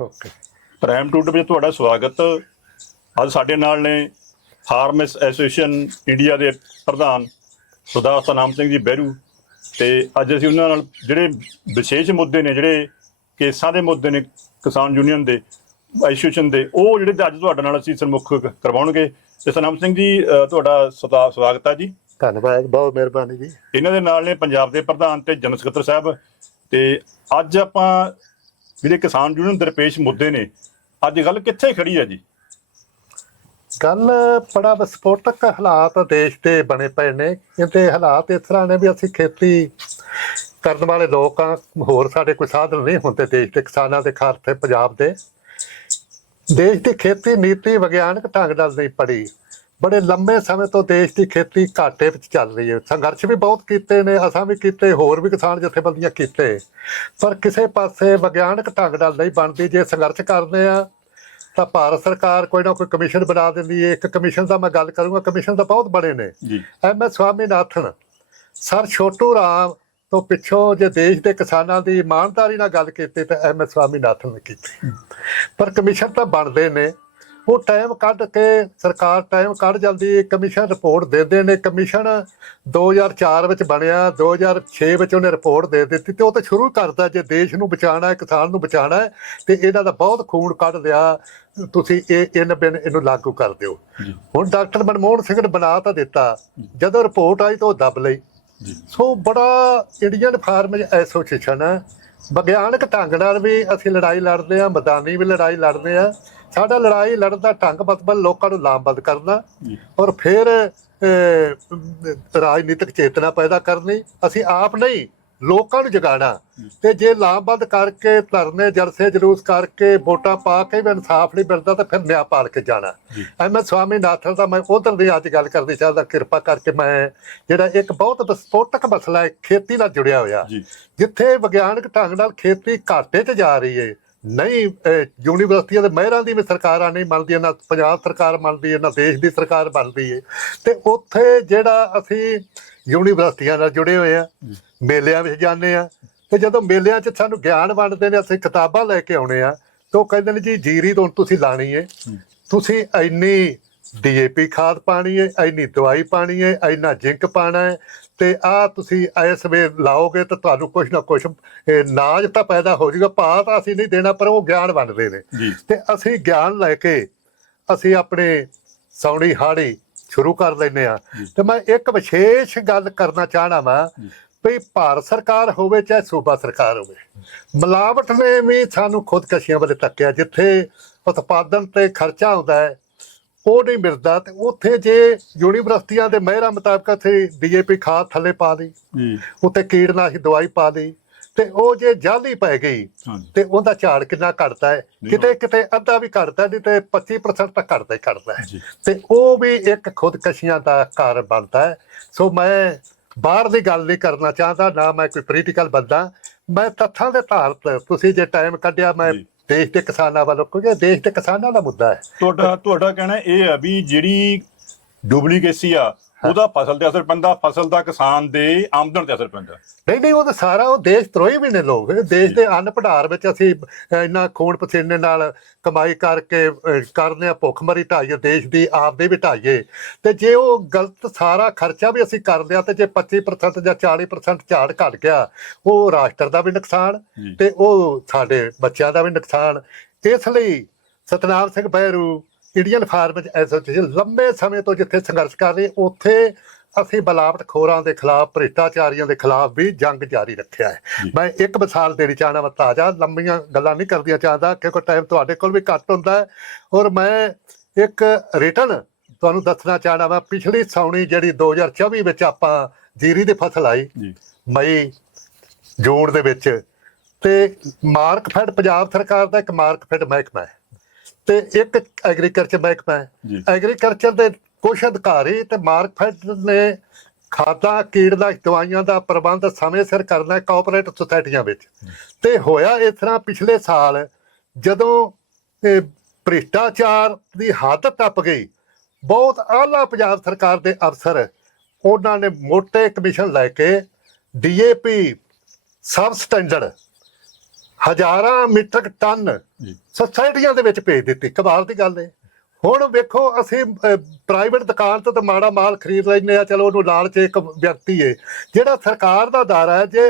Okay prime ਟੂਟ ਵਿੱਚ ਤੁਹਾਡਾ ਸਵਾਗਤ। ਅੱਜ ਸਾਡੇ ਨਾਲ ਨੇ ਫਾਰਮਸ ਐਸੋਸੀਏਸ਼ਨ ਇੰਡੀਆ ਦੇ ਪ੍ਰਧਾਨ ਸਰਦਾਰ ਸਤਨਾਮ ਸਿੰਘ ਜੀ ਬਹਿਰੂ। ਤੇ ਅੱਜ ਅਸੀਂ ਉਹਨਾਂ ਨਾਲ ਜਿਹੜੇ ਵਿਸ਼ੇਸ਼ ਮੁੱਦੇ ਨੇ ਜਿਹੜੇ ਕੇਸਾਂ ਦੇ ਮੁੱਦੇ ਨੇ ਕਿਸਾਨ ਯੂਨੀਅਨ ਦੇ ਐਸੋਸੀਏਸ਼ਨ ਦੇ ਉਹ ਜਿਹੜੇ ਅੱਜ ਤੁਹਾਡੇ ਨਾਲ ਅਸੀਂ ਸਨਮੁਖ ਕਰਵਾਉਣਗੇ। ਤੇ ਸਤਨਾਮ ਸਿੰਘ ਜੀ ਤੁਹਾਡਾ ਸਦਾ ਸਵਾਗਤ ਹੈ ਜੀ। ਧੰਨਵਾਦ ਬਹੁਤ ਮਿਹਰਬਾਨੀ ਜੀ। ਇਹਨਾਂ ਦੇ ਨਾਲ ਨੇ ਪੰਜਾਬ ਦੇ ਪ੍ਰਧਾਨ ਤੇ ਜਨਰਲ ਸਕੱਤਰ ਸਾਹਿਬ। ਤੇ ਅੱਜ ਆਪਾਂ ਜਿਹੜੇ ਕਿਸਾਨ ਯੂਨੀਅਨ ਦਰਪੇਸ਼ ਮੁੱਦੇ ਨੇ। ਅੱਜ ਗੱਲ ਕਿੱਥੇ ਖੜੀ ਹੈ ਜੀ? ਗੱਲ ਬੜਾ ਵਿਸਫੋਟਕ ਹਾਲਾਤ ਦੇਸ਼ ਦੇ ਬਣੇ ਪਏ ਨੇ। ਇਹਦੇ ਹਾਲਾਤ ਇਸ ਤਰ੍ਹਾਂ ਨੇ ਵੀ ਅਸੀਂ ਖੇਤੀ ਕਰਨ ਵਾਲੇ ਲੋਕ ਆ ਹੋਰ ਸਾਡੇ ਕੋਈ ਸਾਧਨ ਨਹੀਂ ਹੁੰਦੇ ਦੇਸ਼ ਦੇ ਕਿਸਾਨਾਂ ਦੇ ਖਾਤੇ ਪੰਜਾਬ ਦੇ। ਦੇਸ਼ ਦੀ ਖੇਤੀ ਨੀਤੀ ਵਿਗਿਆਨਕ ਢੰਗ ਨਾਲ ਨਹੀਂ ਪੜੀ ਬੜੇ ਲੰਬੇ ਸਮੇਂ ਤੋਂ ਦੇਸ਼ ਦੀ ਖੇਤੀ ਘਾਟੇ ਵਿੱਚ ਚੱਲ ਰਹੀ ਹੈ। ਸੰਘਰਸ਼ ਵੀ ਬਹੁਤ ਕੀਤੇ ਨੇ ਅਸਾਂ ਵੀ ਕੀਤੇ ਹੋਰ ਵੀ ਕਿਸਾਨ ਜਥੇਬੰਦੀਆਂ ਕੀਤੇ। ਪਰ ਕਿਸੇ ਪਾਸੇ ਵਿਗਿਆਨਕ ਢੰਗ ਨਾਲ ਨਹੀਂ ਬਣਦੀ ਜੇ ਸੰਘਰਸ਼ ਕਰਦੇ ਆ ਤਾਂ ਭਾਰਤ ਸਰਕਾਰ ਕੋਈ ਨਾ ਕੋਈ ਕਮਿਸ਼ਨ ਬਣਾ ਦਿੰਦੀ ਹੈ ਇੱਕ ਕਮਿਸ਼ਨ ਦਾ ਮੈਂ ਗੱਲ ਕਰੂੰਗਾ ਕਮਿਸ਼ਨ ਤਾਂ ਬਹੁਤ ਬੜੇ ਨੇ। M S Swaminathan sir Chhotu Ram ਤੋਂ ਪਿੱਛੋਂ ਜੇ ਦੇਸ਼ ਦੇ ਕਿਸਾਨਾਂ ਦੀ ਇਮਾਨਦਾਰੀ ਨਾਲ ਗੱਲ ਕੀਤੀ ਤਾਂ ਐਮ ਐਸ ਸਵਾਮੀਨਾਥਨ ਨੇ ਕੀਤੀ। ਪਰ ਕਮਿਸ਼ਨ ਤਾਂ ਬਣਦੇ ਨੇ। ਉਹ ਟਾਈਮ ਕੱਢ ਕੇ ਸਰਕਾਰ ਟਾਈਮ ਕੱਢ ਜਾਂਦੀ ਕਮਿਸ਼ਨ ਰਿਪੋਰਟ ਦਿੰਦੇ ਨੇ ਕਮਿਸ਼ਨ 2004 ਵਿੱਚ ਬਣਿਆ 2006 ਵਿੱਚ ਉਹਨੇ ਰਿਪੋਰਟ ਦੇ ਦਿੱਤੀ ਤੇ ਉਹ ਤਾਂ ਸ਼ੁਰੂ ਕਰਦਾ ਜੇ ਦੇਸ਼ ਨੂੰ ਬਚਾਉਣਾ ਹੈ ਕਿਸਾਨ ਨੂੰ ਬਚਾਉਣਾ ਹੈ ਤੇ ਇਹਨਾਂ ਦਾ ਬਹੁਤ ਖੂਨ ਕੱਢ ਲਿਆ। ਤੁਸੀਂ ਇਹ ਇਨ ਬਿਨ ਇਹਨੂੰ ਲਾਗੂ ਕਰ ਦਿਓ। ਹੁਣ ਡਾਕਟਰ ਮਨਮੋਹਨ ਸਿੰਘ ਨੇ ਬਣਾ ਤਾਂ ਦਿੱਤਾ। ਜਦੋਂ ਰਿਪੋਰਟ ਆਈ ਤਾਂ ਉਹ ਦੱਬ ਲਈ। ਸੋ ਬੜਾ ਇੰਡੀਅਨ ਫਾਰਮੇਜ ਐਸੋਸੀਏਸ਼ਨ ਹੈ। ਵਿਗਿਆਨਕ ਢੰਗ ਨਾਲ ਵੀ ਅਸੀਂ ਲੜਾਈ ਲੜਦੇ ਆ ਮੈਦਾਨੀ ਵੀ ਲੜਾਈ ਲੜਦੇ ਆ ਸਾਡਾ ਲੜਾਈ ਲੜਨ ਦਾ ਢੰਗ ਮਤਲਬ ਲੋਕਾਂ ਨੂੰ ਲਾਮਬੰਦ ਕਰਨਾ ਔਰ ਫਿਰ ਰਾਜਨੀਤਿਕ ਚੇਤਨਾ ਪੈਦਾ ਕਰਨੀ। ਅਸੀਂ ਆਪ ਨਹੀਂ ਲੋਕਾਂ ਨੂੰ ਜਗਾਉਣਾ। ਤੇ ਜੇ ਲਾਮਬੰਦ ਕਰਕੇ ਧਰਨੇ ਜਲਸੇ ਜਲੂਸ ਕਰਕੇ ਵੋਟਾਂ ਪਾ ਕੇ ਵੀ ਇਨਸਾਫ ਨਹੀਂ ਮਿਲਦਾ ਤਾਂ ਫਿਰ ਨਿਆਂ ਪਾਲ ਕੇ ਜਾਣਾ। ਐਮ ਐਸ ਸਵਾਮੀ ਨਾਥਨ ਦਾ ਮੈਂ ਉਧਰ ਦੀ ਅੱਜ ਗੱਲ ਕਰਨੀ ਚਾਹੁੰਦਾ ਕਿਰਪਾ ਕਰਕੇ ਮੈਂ ਜਿਹੜਾ ਇੱਕ ਬਹੁਤ ਵਿਸਫੋਟਕ ਮਸਲਾ ਹੈ ਖੇਤੀ ਨਾਲ ਜੁੜਿਆ ਹੋਇਆ। ਜਿੱਥੇ ਵਿਗਿਆਨਕ ਢੰਗ ਨਾਲ ਖੇਤੀ ਘਾਟੇ 'ਚ ਜਾ ਰਹੀ ਹੈ ਨਹੀਂ ਯੂਨੀਵਰਸਿਟੀਆਂ ਦੇ ਮਹਿਰਾਂ ਦੀ ਵੀ ਸਰਕਾਰਾਂ ਨਹੀਂ ਮੰਨਦੀਆਂ ਨਾ ਪੰਜਾਬ ਸਰਕਾਰ ਮੰਨਦੀ ਹੈ ਨਾ ਦੇਸ਼ ਦੀ ਸਰਕਾਰ ਮੰਨਦੀ ਹੈ। ਤੇ ਉੱਥੇ ਜਿਹੜਾ ਅਸੀਂ ਯੂਨੀਵਰਸਿਟੀਆਂ ਨਾਲ ਜੁੜੇ ਹੋਏ ਆ ਮੇਲਿਆਂ ਵਿੱਚ ਜਾਂਦੇ ਆ ਤੇ ਜਦੋਂ ਮੇਲਿਆਂ 'ਚ ਸਾਨੂੰ ਗਿਆਨ ਵੰਡਦੇ ਨੇ ਅਸੀਂ ਕਿਤਾਬਾਂ ਲੈ ਕੇ ਆਉਣੇ ਆ ਤੇ ਉਹ ਕਹਿੰਦੇ ਨੇ ਜੀ ਜੀਰੀ ਤੋਂ ਤੁਸੀਂ ਲਾਣੀ ਹੈ। ਤੁਸੀਂ ਇੰਨੀ ਡੀਏਪੀ ਖਾਦ ਪਾਣੀ ਹੈ ਇੰਨੀ ਦਵਾਈ ਪਾਣੀ ਹੈ ਇੰਨਾ ਜ਼ਿੰਕ ਪਾਣਾ ਹੈ ਤੇ ਆ ਤੁਸੀਂ ਇਸ ਵੇ ਲਾਓਗੇ ਤਾਂ ਤੁਹਾਨੂੰ ਕੁਝ ਨਾ ਕੁਝ ਨਾਜ ਤਾਂ ਪੈਦਾ ਹੋ ਜਾਊਗਾ ਭਾਅ ਤਾਂ ਅਸੀਂ ਨਹੀਂ ਦੇਣਾ ਪਰ ਉਹ ਗਿਆਨ ਵੰਡਦੇ ਨੇ। ਤੇ ਅਸੀਂ ਗਿਆਨ ਲੈ ਕੇ ਅਸੀਂ ਆਪਣੇ ਸੌਣੀ ਹਾੜੀ ਸ਼ੁਰੂ ਕਰ ਲੈਨੇ ਆ ਤੇ ਮੈਂ ਇੱਕ ਵਿਸ਼ੇਸ਼ ਗੱਲ ਕਰਨਾ ਚਾਹਣਾ ਵਾ ਵੀ ਭਾਰਤ ਸਰਕਾਰ ਹੋਵੇ ਚਾਹੇ ਸੂਬਾ ਸਰਕਾਰ ਹੋਵੇ ਮਿਲਾਵਟ ਨੇ ਵੀ ਸਾਨੂੰ ਖੁਦਕਸ਼ੀਆਂ ਵੱਲ ਧੱਕਿਆ ਜਿੱਥੇ ਉਤਪਾਦਨ ਤੇ ਖਰਚਾ ਆਉਂਦਾ ਹੈ ਉਹ ਨਹੀਂ ਮਿਲਦਾ ਤੇ ਉੱਥੇ ਜੇ ਯੂਨੀਵਰਸਿਟੀਆਂ ਦੇ ਮਹਿਰਾਂ ਮੁਤਾਬਕ ਇੱਥੇ ਡੀਏਪੀ ਖਾਦ ਥੱਲੇ ਪਾ ਦੀ ਜੀ। ਉੱਤੇ ਕੀੜਨਾਸ਼ਕ ਦਵਾਈ ਪਾ ਦੀ ਤੇ ਉਹ ਜੇ ਜਾਲੀ ਪੈ ਗਈ ਤੇ ਉਹਦਾ ਝਾੜ ਕਿੰਨਾ ਘਟਦਾ ਹੈ? ਕਿਤੇ ਕਿਤੇ ਅੱਧਾ ਵੀ ਘਟਦਾ ਨਹੀਂ ਤੇ 25% ਤੱਕ ਘਟਦਾ ਹੀ ਘਟਦਾ ਹੈ। ਤੇ ਉਹ ਵੀ ਇੱਕ ਖੁਦਕਸ਼ੀਆਂ ਦਾ ਕਾਰਨ ਬਣਦਾ ਹੈ। ਸੋ ਮੈਂ ਬਾਹਰ ਦੀ ਗੱਲ ਨਹੀਂ ਕਰਨਾ ਚਾਹਦਾ ਨਾ ਮੈਂ ਕੋਈ ਪੋਲੀਟੀਕਲ ਬੰਦਾ। ਮੈਂ ਤੱਥਾਂ ਦੇ ਆਧਾਰ ਤੇ ਤੁਸੀਂ ਜੇ ਟਾਈਮ ਕੱਢਿਆ ਮੈਂ। ਦੇਸ਼ ਦੇ ਕਿਸਾਨਾਂ ਵੱਲੋਂ, ਕਿਉਂਕਿ ਦੇਸ਼ ਦੇ ਕਿਸਾਨਾਂ ਦਾ ਮੁੱਦਾ ਹੈ। ਤੁਹਾਡਾ ਤੁਹਾਡਾ ਕਹਿਣਾ ਇਹ ਆ ਵੀ ਜਿਹੜੀ ਡੁਪਲੀਕੇਸੀ ਆ ਉਹਦਾ ਫਸਲ ਤੇ ਅਸਰ ਪੈਂਦਾ ਫਸਲ ਦਾ ਕਿਸਾਨ ਦੇ ਆਮਦਨ ਤੇ ਅਸਰ ਪੈਂਦਾ। ਨਹੀਂ ਨਹੀਂ ਉਹ ਤਾਂ ਸਾਰਾ ਉਹ ਦੇਸ਼ ਤਰੋਈ ਵੀ ਨੇ ਲੋਕ। ਦੇਸ਼ ਦੇ ਅੰਨ ਭੰਡਾਰ ਵਿੱਚ ਅਸੀਂ ਇੰਨਾ ਖੂਨ ਪਸੀਨੇ ਨਾਲ ਕਮਾਈ ਕਰਕੇ ਕਰਨੇ ਆ ਭੁੱਖਮਰੀ ਢਾਈਏ ਦੇਸ਼ ਦੀ ਆਪਦੇ ਵੀ ਢਾਈਏ। ਤੇ ਜੇ ਉਹ ਗਲਤ ਸਾਰਾ ਖਰਚਾ ਵੀ ਅਸੀਂ ਕਰ ਲਿਆ ਤੇ ਜੇ 25% ਜਾਂ 40% ਝਾੜ ਘਟ ਗਿਆ ਉਹ ਰਾਸ਼ਟਰ ਦਾ ਵੀ ਨੁਕਸਾਨ। ਤੇ ਉਹ ਸਾਡੇ ਬੱਚਿਆਂ ਦਾ ਵੀ ਨੁਕਸਾਨ। ਇਸ ਲਈ Satnam Singh Behru Indian farmers association ਲੰਬੇ ਸਮੇਂ ਤੋਂ ਜਿੱਥੇ ਸੰਘਰਸ਼ ਕਰ ਰਹੀ ਉੱਥੇ ਅਸੀਂ ਬਲਾਵਟ ਖੋਰਾਂ ਦੇ ਖਿਲਾਫ ਭ੍ਰਿਸ਼ਟਾਚਾਰੀਆਂ ਦੇ ਖਿਲਾਫ ਵੀ ਜੰਗ ਜਾਰੀ ਰੱਖਿਆ ਹੈ। ਮੈਂ ਇੱਕ ਮਿਸਾਲ ਦੇਣੀ ਚਾਹਣਾ ਵਾ ਤਾਜ਼ਾ ਲੰਬੀਆਂ ਗੱਲਾਂ ਨਹੀਂ ਕਰਦੀਆਂ ਚਾਹਦਾ ਕਿਉਂਕਿ ਟਾਈਮ ਤੁਹਾਡੇ ਕੋਲ ਵੀ ਘੱਟ ਹੁੰਦਾ ਹੈ। ਔਰ ਮੈਂ ਇੱਕ ਰਿਟਰਨ ਤੁਹਾਨੂੰ ਦੱਸਣਾ ਚਾਹਣਾ ਵਾ ਪਿਛਲੀ ਸਾਉਣੀ ਜਿਹੜੀ 2024 ਵਿੱਚ ਆਪਾਂ ਜੀਰੀ ਦੀ ਫਸਲ ਆਈ ਮਈ ਜੂਨ ਦੇ ਵਿੱਚ ਤੇ ਮਾਰਕਫੈਡ ਪੰਜਾਬ ਸਰਕਾਰ ਦਾ ਇੱਕ ਮਾਰਕਫੈਡ ਮਹਿਕਮਾ ਹੈ। ਤੇ ਇੱਕ ਐਗਰੀਕਲਚਰ ਮਹਿਕਮਾ ਹੈ। ਐਗਰੀਕਲਚਰ ਦੇ ਕੁਝ ਅਧਿਕਾਰੀ ਤੇ ਮਾਰਕਫੈਡ ਨੇ ਖਾਦਾਂ ਕੀੜਨਾਸ਼ਕ ਦਵਾਈਆਂ ਦਾ ਪ੍ਰਬੰਧ ਸਮੇਂ ਸਿਰ ਕਰਨਾ ਹੈ ਕੋਆਪਰੇਟਿਵ ਸੁਸਾਇਟੀਆਂ ਵਿੱਚ। ਤੇ ਹੋਇਆ ਇਸ ਤਰ੍ਹਾਂ ਪਿਛਲੇ ਸਾਲ ਜਦੋਂ ਇਹ ਭ੍ਰਿਸ਼ਟਾਚਾਰ ਦੀ ਹੱਦ ਟੱਪ ਗਈ ਬਹੁਤ ਆਲਾ ਪੰਜਾਬ ਸਰਕਾਰ ਦੇ ਅਫਸਰ ਉਹਨਾਂ ਨੇ ਮੋٹے ਕਮਿਸ਼ਨ ਲੈ ਕੇ ਡੀਏਪੀ ਸਬ ਸਟੈਂਡਰਡ ਹਜ਼ਾਰਾਂ ਮੀਟ੍ਰਿਕ ਟਨ ਸੁਸਾਇਟੀਆਂ ਦੇ ਵਿੱਚ ਭੇਜ ਦਿੱਤੀ ਕਮਾਲ ਦੀ ਗੱਲ ਹੈ ਹੁਣ ਵੇਖੋ ਅਸੀਂ ਪ੍ਰਾਈਵੇਟ ਦੁਕਾਨ ਤੋਂ ਤਾਂ ਮਾੜਾ ਮਾਲ ਖਰੀਦ ਲੈਂਦੇ ਆ ਚਲੋ ਉਹਨੂੰ ਲਾਲਚ ਇੱਕ ਵਿਅਕਤੀ ਹੈ ਜਿਹੜਾ ਸਰਕਾਰ ਦਾ ਦਾਰਾ ਹੈ ਜੇ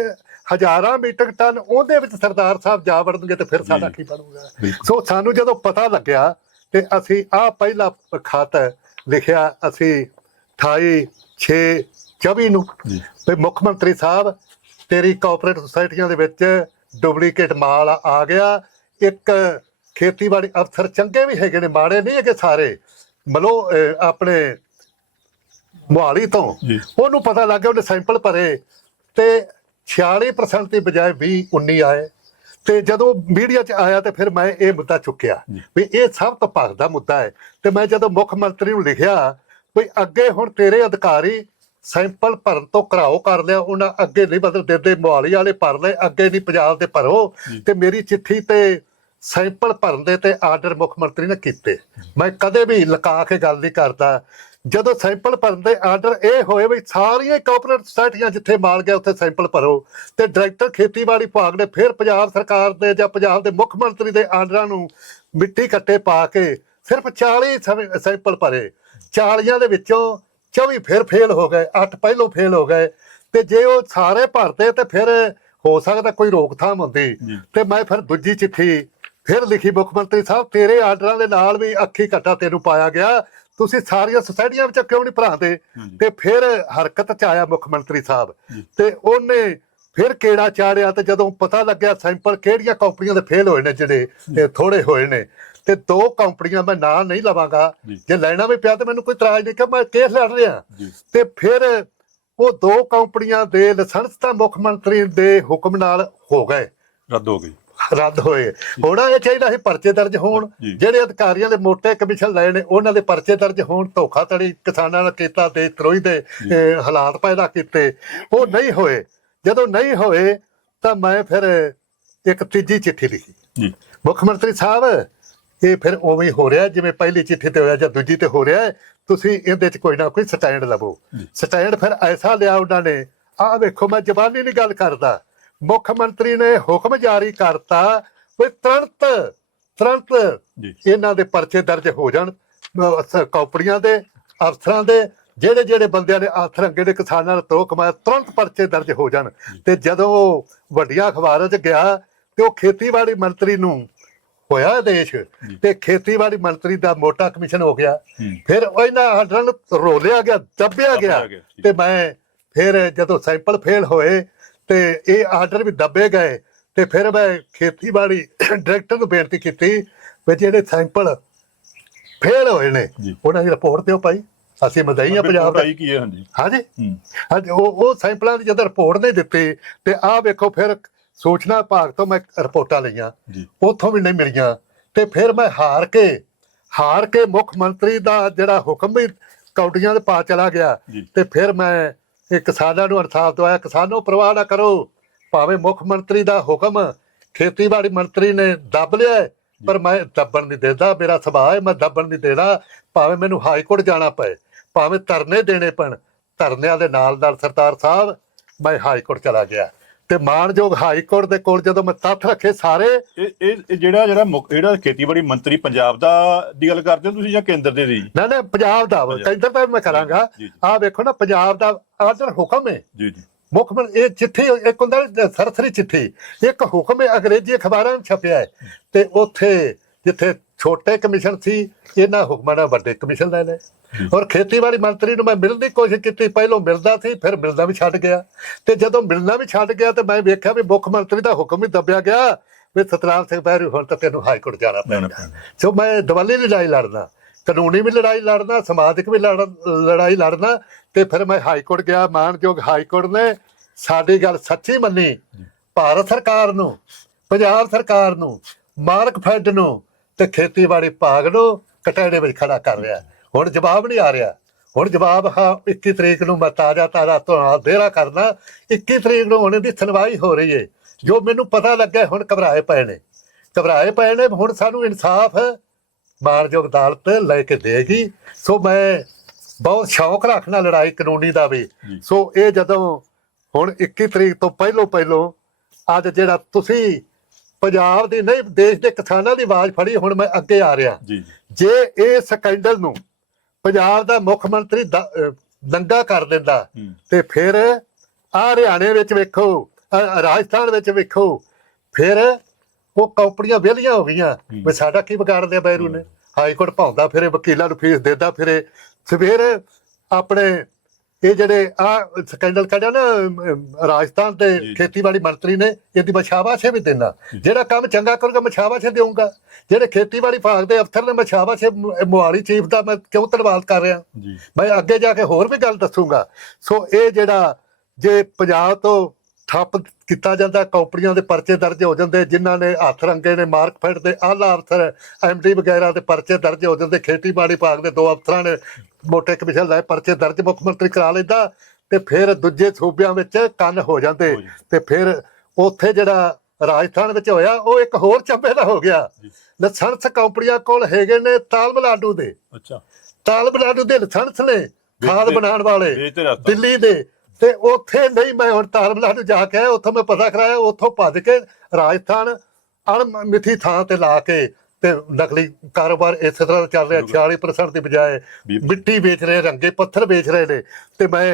ਹਜ਼ਾਰਾਂ ਮੀਟਰ ਟਨ ਉਹਦੇ ਵਿੱਚ ਸਰਦਾਰ ਸਾਹਿਬ ਜਾ ਵੜਨਗੇ ਤੇ ਫਿਰ ਸਾਡਾ। ਕੀ ਬਣੂਗਾ। ਸੋ ਸਾਨੂੰ ਜਦੋਂ ਪਤਾ ਲੱਗਿਆ ਤੇ ਅਸੀਂ ਆਹ ਪਹਿਲਾ ਖਤ ਲਿਖਿਆ ਅਸੀਂ 28 6 24 ਨੂੰ। ਵੀ ਮੁੱਖ ਮੰਤਰੀ ਸਾਹਿਬ ਤੇਰੀ ਕੋਆਪਰੇਟ ਸੁਸਾਇਟੀਆਂ ਦੇ ਵਿੱਚ ਡੁਪਲੀਕੇਟ ਮਾਲ ਆ ਗਿਆ। ਇੱਕ ਖੇਤੀਬਾੜੀ ਅਫਸਰ ਚੰਗੇ ਵੀ ਹੈਗੇ ਨੇ ਮਾੜੇ ਨਹੀਂ ਹੈਗੇ ਸਾਰੇ। ਮਲੋ ਆਪਣੇ ਮੁਹਾਲੀ ਤੋਂ ਉਹਨੂੰ ਪਤਾ ਲੱਗ ਗਿਆ ਉਹਨੇ ਸੈਂਪਲ ਭਰੇ ਤੇ 46% ਦੀ ਬਜਾਏ 20 19 ਆਏ। ਤੇ ਜਦੋਂ ਮੀਡੀਆ 'ਚ ਆਇਆ ਤੇ ਫਿਰ ਮੈਂ ਇਹ ਮੁੱਦਾ ਚੁੱਕਿਆ। ਵੀ ਇਹ ਸਭ ਤੋਂ ਭਗਦਾ ਮੁੱਦਾ ਹੈ। ਤੇ ਮੈਂ ਜਦੋਂ ਮੁੱਖ ਮੰਤਰੀ ਨੂੰ ਲਿਖਿਆ ਵੀ ਅੱਗੇ ਹੁਣ ਤੇਰੇ ਅਧਿਕਾਰੀ ਸੈਂਪਲ ਭਰਨ ਤੋਂ ਕਰਾਓ ਕਰ ਲਿਆ ਉਹਨਾਂ ਅੱਗੇ ਨਹੀਂ ਬਦਲ ਦਿੰਦੇ ਮੁਹਾਲੀ ਵਾਲੇ ਭਰ ਲਏ ਅੱਗੇ ਨਹੀਂ ਪੰਜਾਬ ਦੇ ਭਰੋ। ਤੇ ਮੇਰੀ ਚਿੱਠੀ ਤੇ ਸੈਂਪਲ ਭਰਨ ਦੇ ਤੇ ਆਰਡਰ ਮੁੱਖ ਮੰਤਰੀ ਨੇ ਕੀਤੇ। ਮੈਂ ਕਦੇ ਵੀ ਲੁਕਾ ਕੇ ਗੱਲ ਨਹੀਂ ਕਰਦਾ। ਜਦੋਂ ਸੈਂਪਲ ਭਰਨ ਦੇ ਆਰਡਰ ਇਹ ਹੋਏ ਵੀ ਸਾਰੀਆਂ ਕੋਆਪਰੇਟ ਸੁਸਾਇਟੀਆਂ ਜਿੱਥੇ ਮਾਲ ਗਿਆ ਉੱਥੇ ਸੈਂਪਲ ਭਰੋ। ਤੇ ਡਾਇਰੈਕਟਰ ਖੇਤੀਬਾੜੀ ਵਿਭਾਗ ਨੇ ਫਿਰ ਪੰਜਾਬ ਸਰਕਾਰ ਦੇ ਜਾਂ ਪੰਜਾਬ ਦੇ ਮੁੱਖ ਮੰਤਰੀ ਦੇ ਆਰਡਰਾਂ ਨੂੰ ਮਿੱਟੀ ਕੱਟੇ ਪਾ ਕੇ ਸਿਰਫ 40 ਸੈਂ- ਸੈਂਪਲ ਭਰੇ। 40 ਦੇ ਵਿੱਚੋਂ 24 ਫਿਰ ਫੇਲ ਹੋ ਗਏ 8 ਪਹਿਲੋਂ ਫੇਲ ਹੋ ਗਏ। ਤੇ ਜੇ ਉਹ ਸਾਰੇ ਭਰਦੇ ਤੇ ਫਿਰ ਹੋ ਸਕਦਾ ਕੋਈ ਰੋਕਥਾਮ ਹੁੰਦੀ। ਤੇ ਮੈਂ ਫਿਰ ਦੂਜੀ ਚਿੱਠੀ ਫਿਰ ਲਿਖੀ ਮੁੱਖ ਮੰਤਰੀ ਸਾਹਿਬ ਤੇਰੇ ਆਰਡਰਾਂ ਦੇ ਨਾਲ ਵੀ ਅੱਖੀ ਕੱਟਾ ਤੈਨੂੰ ਪਾਇਆ ਗਿਆ। ਤੁਸੀਂ ਸਾਰੀਆਂ ਸੁਸਾਇਟੀਆਂ ਵਿੱਚ ਕਿਉਂ ਨਹੀਂ ਭਰਾਉਂਦੇ? ਹਾਂਜੀ। ਤੇ ਫਿਰ ਹਰਕਤ ਚ ਆਇਆ ਮੁੱਖ ਮੰਤਰੀ ਸਾਹਿਬ। ਤੇ ਉਹਨੇ ਫਿਰ ਕਿਹੜਾ ਚਾੜਿਆ ਤੇ ਜਦੋਂ ਪਤਾ ਲੱਗਿਆ ਸੈਂਪਲ ਕਿਹੜੀਆਂ ਕੰਪਨੀਆਂ ਦੇ ਫੇਲ ਹੋਏ ਨੇ ਜਿਹੜੇ ਥੋੜੇ ਹੋਏ ਨੇ। ਤੇ ਦੋ ਕੰਪਨੀਆਂ ਮੈਂ ਨਾਂ ਨਹੀਂ ਲਵਾਂਗਾ। ਜੀ। ਲੈਣਾ ਵੀ ਪਿਆ ਤੇ ਮੈਨੂੰ ਕੋਈ ਇਤਰਾਜ਼ ਨਹੀਂ ਕਿ ਮੈਂ ਕੇਸ ਲੜ ਰਿਹਾ। ਤੇ ਫਿਰ ਉਹ ਦੋ ਕੰਪਨੀਆਂ ਦੇ ਲਾਇਸੈਂਸ ਤਾਂ ਮੁੱਖ ਮੰਤਰੀ ਦੇ ਹੁਕਮ ਨਾਲ ਹੋ ਗਏ। ਰੱਦ ਹੋ ਗਈ। ਰੱਦ ਹੋਏ। ਹੋਣਾ ਇਹ ਚਾਹੀਦਾ ਸੀ ਪਰਚੇ ਦਰਜ ਹੋਣ। ਜਿਹੜੇ ਅਧਿਕਾਰੀਆਂ ਦੇ ਮੋٹے ਕਮਿਸ਼ਨ ਲਏ ਨੇ ਉਹਨਾਂ ਦੇ ਪਰਚੇ ਦਰਜ ਹੋਣ ਧੋਖਾਧੜੀ ਕਿਸਾਨਾਂ ਨਾਲ ਕੀਤਾ ਤੇ ਤਰੋਈ ਦੇ ਹਾਲਾਤ ਪੈਦਾ ਕੀਤੇ। ਉਹ ਨਹੀਂ ਹੋਏ। ਜਦੋਂ ਨਹੀਂ ਹੋਏ ਤਾਂ ਮੈਂ ਫਿਰ ਇੱਕ ਤੀਜੀ ਚਿੱਠੀ ਲਿਖੀ। ਮੁੱਖ ਮੰਤਰੀ ਸਾਹਿਬ ਇਹ ਫਿਰ ਉਵੇਂ ਹੀ ਹੋ ਰਿਹਾ ਜਿਵੇਂ ਪਹਿਲੀ ਚਿੱਠੀ ਤੇ ਹੋਇਆ ਜਾਂ ਦੂਜੀ ਤੇ ਹੋ ਰਿਹਾ। ਤੁਸੀਂ ਇਹਦੇ 'ਚ ਕੋਈ ਨਾ ਕੋਈ ਸਟੈਂਡ ਲਵੋ। ਸਟੈਂਡ ਫਿਰ ਐਸਾ ਲਿਆ ਉਹਨਾਂ ਨੇ ਆਹ ਵੇਖੋ ਮੈਂ ਜ਼ਬਾਨੀ ਨਹੀਂ ਗੱਲ ਕਰਦਾ ਮੁੱਖ ਮੰਤਰੀ ਨੇ ਹੁਕਮ ਜਾਰੀ ਕਰਤਾ ਵੀ ਤੁਰੰਤ ਤੁਰੰਤ ਇਹਨਾਂ ਦੇ ਪਰਚੇ ਦਰਜ ਹੋ ਜਾਣ ਕੰਪਨੀਆਂ ਦੇ ਅਫਸਰਾਂ ਦੇ ਜਿਹੜੇ ਜਿਹੜੇ ਬੰਦਿਆਂ ਨੇ ਆਥਰ ਅੱਗੇ ਦੇ ਕਿਸਾਨਾਂ ਨਾਲ ਤੋਕ ਕਮਾਇਆ ਤੁਰੰਤ ਪਰਚੇ ਦਰਜ ਹੋ ਜਾਣ ਤੇ ਜਦੋਂ ਵੱਡੀਆਂ ਅਖਬਾਰਾਂ 'ਚ ਗਿਆ ਤੇ ਉਹ ਖੇਤੀਬਾੜੀ ਮੰਤਰੀ ਨੂੰ ਹੋਇਆ ਆਦੇਸ਼ ਤੇ ਖੇਤੀਬਾੜੀ ਮੰਤਰੀ ਦਾ ਮੋਟਾ ਕਮਿਸ਼ਨ ਹੋ ਗਿਆ। ਫਿਰ ਇਹਨਾਂ ਆਰਡਰਾਂ ਨੂੰ ਰੋਲਿਆ ਗਿਆ ਦੱਬਿਆ ਗਿਆ। ਤੇ ਮੈਂ ਫਿਰ ਜਦੋਂ ਸੈਂਪਲ ਫੇਲ ਹੋਏ ਤੇ ਇਹ ਆਰਡਰ ਵੀ ਦੱਬੇ ਗਏ ਤੇ ਫਿਰ ਮੈਂ ਖੇਤੀਬਾੜੀ ਡਾਇਰੈਕਟਰ ਨੂੰ ਬੇਨਤੀ ਕੀਤੀ ਵੀ ਜਿਹੜੇ ਸੈਂਪਲ ਫੇਲ ਹੋਏ ਨੇ। ਉਹਨਾਂ ਦੀ ਰਿਪੋਰਟ ਦਿਓ ਭਾਈ। ਅਸੀਂ ਮਦਈ ਆ ਪੰਜਾਬ ਦੇ। ਹਾਂਜੀ। ਹਾਂਜੀ। ਉਹ ਉਹ ਸੈਂਪਲਾਂ ਦੀ ਜਦੋਂ ਰਿਪੋਰਟ ਨਹੀਂ ਦਿੱਤੀ ਤੇ ਆਹ ਵੇਖੋ ਫਿਰ ਸੂਚਨਾ ਵਿਭਾਗ ਤੋਂ ਮੈਂ ਰਿਪੋਰਟਾਂ ਲਈਆਂ। ਉੱਥੋਂ ਵੀ ਨਹੀਂ ਮਿਲੀਆਂ। ਤੇ ਫਿਰ ਮੈਂ ਹਾਰ ਕੇ ਹਾਰ ਕੇ ਮੁੱਖ ਮੰਤਰੀ ਦਾ ਜਿਹੜਾ ਹੁਕਮ ਵੀ ਕੌਡੀਆਂ ਦੇ ਪਾ ਚਲਾ ਗਿਆ। ਤੇ ਫਿਰ ਮੈਂ ਇਹ ਕਿਸਾਨਾਂ ਨੂੰ ਇਨਸਾਫ ਦਵਾਇਆ ਕਿਸਾਨੋ ਪਰਵਾਹ ਨਾ ਕਰੋ। ਭਾਵੇਂ ਮੁੱਖ ਮੰਤਰੀ ਦਾ ਹੁਕਮ ਖੇਤੀਬਾੜੀ ਮੰਤਰੀ ਨੇ ਦੱਬ ਲਿਆ ਪਰ ਮੈਂ ਦੱਬਣ ਨਹੀਂ ਦਿੰਦਾ। ਮੇਰਾ ਸੁਭਾਅ ਹੈ ਮੈਂ ਦੱਬਣ ਨਹੀਂ ਦੇਣਾ। ਭਾਵੇਂ ਮੈਨੂੰ ਹਾਈ ਕੋਰਟ ਜਾਣਾ ਪਏ ਭਾਵੇਂ ਧਰਨੇ ਦੇਣੇ ਪੈਣ ਧਰਨਿਆਂ ਦੇ ਨਾਲ ਨਾਲ ਸਰਦਾਰ ਸਾਹਿਬ ਮੈਂ ਹਾਈ ਕੋਰਟ ਚਲਾ ਗਿਆ। ਤੇ ਮਾਨਯੋਗ ਹਾਈ ਕੋਰਟ ਦੇ ਕੋਲ ਜਦੋਂ ਮੈਂ ਤੱਥ ਰੱਖੇ ਸਾਰੇ ਇਹ ਇਹ ਜਿਹੜਾ ਜਿਹੜਾ ਜਿਹੜਾ ਖੇਤੀਬਾੜੀ ਮੰਤਰੀ ਪੰਜਾਬ ਦਾ ਦੀ ਗੱਲ ਕਰਦੇ ਹੋ ਤੁਸੀਂ ਜਾਂ ਕੇਂਦਰ ਦੇ ਦੀ? ਨਾ ਨਾ ਪੰਜਾਬ ਦਾ। ਕੇਂਦਰ ਦਾ ਮੈਂ ਕਰਾਂਗਾ। ਆਹ ਵੇਖੋ ਨਾ ਪੰਜਾਬ ਦਾ ਆਦਰ ਹੁਕਮ ਹੈ। ਜੀ ਜੀ। ਮੁੱਖ ਮੰਤਰੀ ਇਹ ਚਿੱਠੀ ਇੱਕ ਹੁੰਦਾ ਸਰਸਰੀ ਚਿੱਠੀ ਇੱਕ ਹੁਕਮ ਹੈ ਅੰਗਰੇਜ਼ੀ ਅਖਬਾਰਾਂ ਵਿੱਚ ਛਪਿਆ ਹੈ। ਤੇ ਉੱਥੇ ਜਿੱਥੇ ਛੋਟੇ ਕਮਿਸ਼ਨ ਸੀ ਇਹਨਾਂ ਹੁਕਮਾਂ ਨਾਲ ਵੱਡੇ ਕਮਿਸ਼ਨ ਲੈ ਲਏ। ਔਰ ਖੇਤੀਬਾੜੀ ਮੰਤਰੀ ਨੂੰ ਮੈਂ ਮਿਲਣ ਦੀ ਕੋਸ਼ਿਸ਼ ਕੀਤੀ ਪਹਿਲੋਂ ਮਿਲਦਾ ਸੀ ਫਿਰ ਮਿਲਦਾ ਵੀ ਛੱਡ ਗਿਆ। ਤੇ ਜਦੋਂ ਮਿਲਣਾ ਵੀ ਛੱਡ ਗਿਆ ਤੇ ਮੈਂ ਵੇਖਿਆ ਵੀ ਮੁੱਖ ਮੰਤਰੀ ਦਾ ਹੁਕਮ ਵੀ ਦੱਬਿਆ ਗਿਆ ਵੀ ਸਤਨਾਮ ਸਿੰਘ ਬਹਿਰੂ ਹੁਣ ਤਾਂ ਤੈਨੂੰ ਹਾਈ ਕੋਰਟ ਜਾਣਾ ਪੈਣਾ। ਸੋ ਮੈਂ ਦਵਾਲੀ ਦੀ ਲੜਾਈ ਲੜਨਾ ਕਾਨੂੰਨੀ ਵੀ ਲੜਾਈ ਲੜਨਾ ਸਮਾਜਿਕ ਵੀ ਲੜ- ਲੜਾਈ ਲੜਨਾ ਤੇ ਫਿਰ ਮੈਂ ਹਾਈ ਕੋਰਟ ਗਿਆ ਮਾਨਯੋਗ ਹਾਈ ਕੋਰਟ ਨੇ ਸਾਡੀ ਗੱਲ ਸੱਚੀ ਮੰਨੀ। ਭਾਰਤ ਸਰਕਾਰ ਨੂੰ ਪੰਜਾਬ ਸਰਕਾਰ ਨੂੰ ਮਾਰਕ ਫੈਡ ਨੂੰ ਤੇ ਖੇਤੀਬਾੜੀ ਭਾਗ ਨੂੰ ਕਟਹਿਰੇ ਵਿੱਚ ਖੜਾ ਕਰ ਰਿਹਾ ਹੁਣ ਜਵਾਬ ਨਹੀਂ ਆ ਰਿਹਾ। ਹੁਣ ਜਵਾਬ ਹਾਂ 21 ਤਰੀਕ ਨੂੰ ਮੈਂ ਤਾਜ਼ਾ ਤਾਜ਼ਾ ਤੋਂ ਦੇਰਾ ਕਰਨਾ। 21 ਤਰੀਕ ਨੂੰ ਹੁਣ ਦੀ ਸੁਣਵਾਈ ਹੋ ਰਹੀ ਹੈ ਜੋ ਮੈਨੂੰ ਪਤਾ ਲੱਗਾ ਹੁਣ ਘਬਰਾਏ ਪਏ ਨੇ। ਘਬਰਾਏ ਪਏ ਨੇ ਹੁਣ ਸਾਨੂੰ ਇਨਸਾਫ ਮਾਨਯੋਗ ਅਦਾਲਤ ਲੈ ਕੇ ਦੇਗੀ। ਸੋ ਮੈਂ ਬਹੁਤ ਸ਼ੌਕ ਰੱਖਣਾ ਲੜਾਈ ਕਾਨੂੰਨੀ ਦਾ ਵੀ। ਸੋ ਇਹ ਜਦੋਂ ਹੁਣ 21 ਤਰੀਕ ਤੋਂ ਪਹਿਲੋਂ ਪਹਿਲੋਂ ਅੱਜ ਜਿਹੜਾ ਤੁਸੀਂ ਪੰਜਾਬ ਦੀ ਨਹੀਂ ਦੇਸ਼ ਦੇ ਕਿਸਾਨਾਂ ਦੀ ਆਵਾਜ਼ ਫੜੀ ਹੁਣ ਮੈਂ ਅੱਗੇ ਆ ਰਿਹਾ। ਜੀ ਇਹ ਸਕੈਂਡਲ ਨੂੰ ਪੰਜਾਬ ਦਾ ਮੁੱਖ ਮੰਤਰੀ ਦੰਗਾ ਕਰ ਦਿੰਦਾ ਤੇ ਫਿਰ ਆ ਹਰਿਆਣੇ ਵਿੱਚ ਵੇਖੋ ਰਾਜਸਥਾਨ ਵਿੱਚ ਵੇਖੋ ਫਿਰ ਉਹ ਕੰਪਨੀਆਂ ਵਿਹਲੀਆਂ ਹੋ ਗਈਆਂ। ਵੀ ਸਾਡਾ ਕੀ ਵਿਗਾੜ ਲਿਆ ਬੈਰੂ ਨੇ? ਹਾਈ ਕੋਰਟ ਭਾਉਂਦਾ ਫਿਰੇ ਵਕੀਲਾਂ ਨੂੰ ਫੀਸ ਦਿੰਦਾ ਫਿਰੇ ਸਵੇਰ ਆਪਣੇ ਇਹ ਜਿਹੜੇ ਆ ਸਕੈਂਡਲ ਕੱਢਿਆ ਨਾ ਰਾਜਸਥਾਨ ਦੇ। ਖੇਤੀਬਾੜੀ ਮੰਤਰੀ ਨੇ ਇਹਦੀ ਮਸ਼ਾਬਾਸ਼ੇ ਵੀ ਦੇਣਾ ਜਿਹੜਾ ਕੰਮ ਚੰਗਾ ਕਰੂਗਾ ਮਸ਼ਾਬਾਸ਼ੇ ਦੇਊਂਗਾ। ਜਿਹੜੇ ਖੇਤੀਬਾੜੀ ਵਿਭਾਗ ਦੇ ਅਫਸਰ ਨੇ ਮਸ਼ਾਬਾਸ਼ੇ ਮੁਹਾਲੀ ਚੀਫ ਦਾ ਮੈਂ ਕਿਉਂ ਧੰਨਵਾਦ ਕਰ ਰਿਹਾ? ਮੈਂ ਅੱਗੇ ਜਾ ਕੇ ਹੋਰ ਵੀ ਗੱਲ ਦੱਸੂਗਾ। ਸੋ ਇਹ ਜਿਹੜਾ ਜੇ ਪੰਜਾਬ ਤੋਂ ਠੱਪ ਕੀਤਾ ਜਾਂਦਾ ਕੰਪਨੀਆਂ ਦੇ ਪਰਚੇ ਦਰਜ ਹੋ ਜਾਂਦੇ ਜਿਨ੍ਹਾਂ ਨੇ ਹੱਥ ਰੰਗੇ ਨੇ ਮਾਰਕਫੈਟ ਦੇ ਆਲਾ ਅਫਸਰ ਐਮਡੀ ਵਗੈਰਾ ਦੇ ਪਰਚੇ ਦਰਜ ਹੋ ਜਾਂਦੇ ਖੇਤੀਬਾੜੀ ਵਿਭਾਗ ਦੇ ਦੋ ਅਫਸਰਾਂ ਨੇ ਮੋਟੇ ਕਮਿਸ਼ਨ ਲੈ ਪਰਚੇ ਦਰਜ ਮੁੱਖ ਮੰਤਰੀ ਕਰਾ ਲੈਂਦਾ ਤੇ ਫਿਰ ਦੂਜੇ ਸੂਬਿਆਂ ਵਿੱਚ ਕੰਨ ਹੋ ਜਾਂਦੇ। ਤੇ ਫਿਰ ਉੱਥੇ ਜਿਹੜਾ ਰਾਜਸਥਾਨ ਵਿੱਚ ਹੋਇਆ ਉਹ ਇੱਕ ਹੋਰ ਚੰਬੇ ਦਾ ਹੋ ਗਿਆ। ਲਾਇਸੈਂਸ ਕੰਪਨੀਆਂ ਕੋਲ ਹੈਗੇ ਨੇ ਤਾਲਮਲਾਡੂ ਦੇ। ਅੱਛਾ। ਤਾਲਮਲਾਡੂ ਦੇ ਲਾਇਸੈਂਸ ਨੇ ਖਾਦ ਬਣਾਉਣ ਵਾਲੇ ਦਿੱਲੀ ਦੇ। ਤੇ ਉੱਥੇ ਨਹੀਂ ਮੈਂ ਹੁਣ ਤਾਲਮਲਾਡੂ ਜਾ ਕੇ ਆਇਆ ਉੱਥੋਂ ਮੈਂ ਪਤਾ ਕਰਾਇਆ ਉੱਥੋਂ ਭੱਜ ਕੇ ਰਾਜਸਥਾਨ ਅਣਮਿੱਥੀ ਥਾਂ ਤੇ ਲਾ ਕੇ ਤੇ ਨਕਲੀ ਕਾਰੋਬਾਰ ਇਸੇ ਤਰ੍ਹਾਂ ਚੱਲ ਰਿਹਾ 46% ਦੀ ਬਜਾਏ ਮਿੱਟੀ ਵੇਚ ਰਹੇ ਰੰਗੇ ਪੱਥਰ ਵੇਚ ਰਹੇ ਨੇ। ਤੇ ਮੈਂ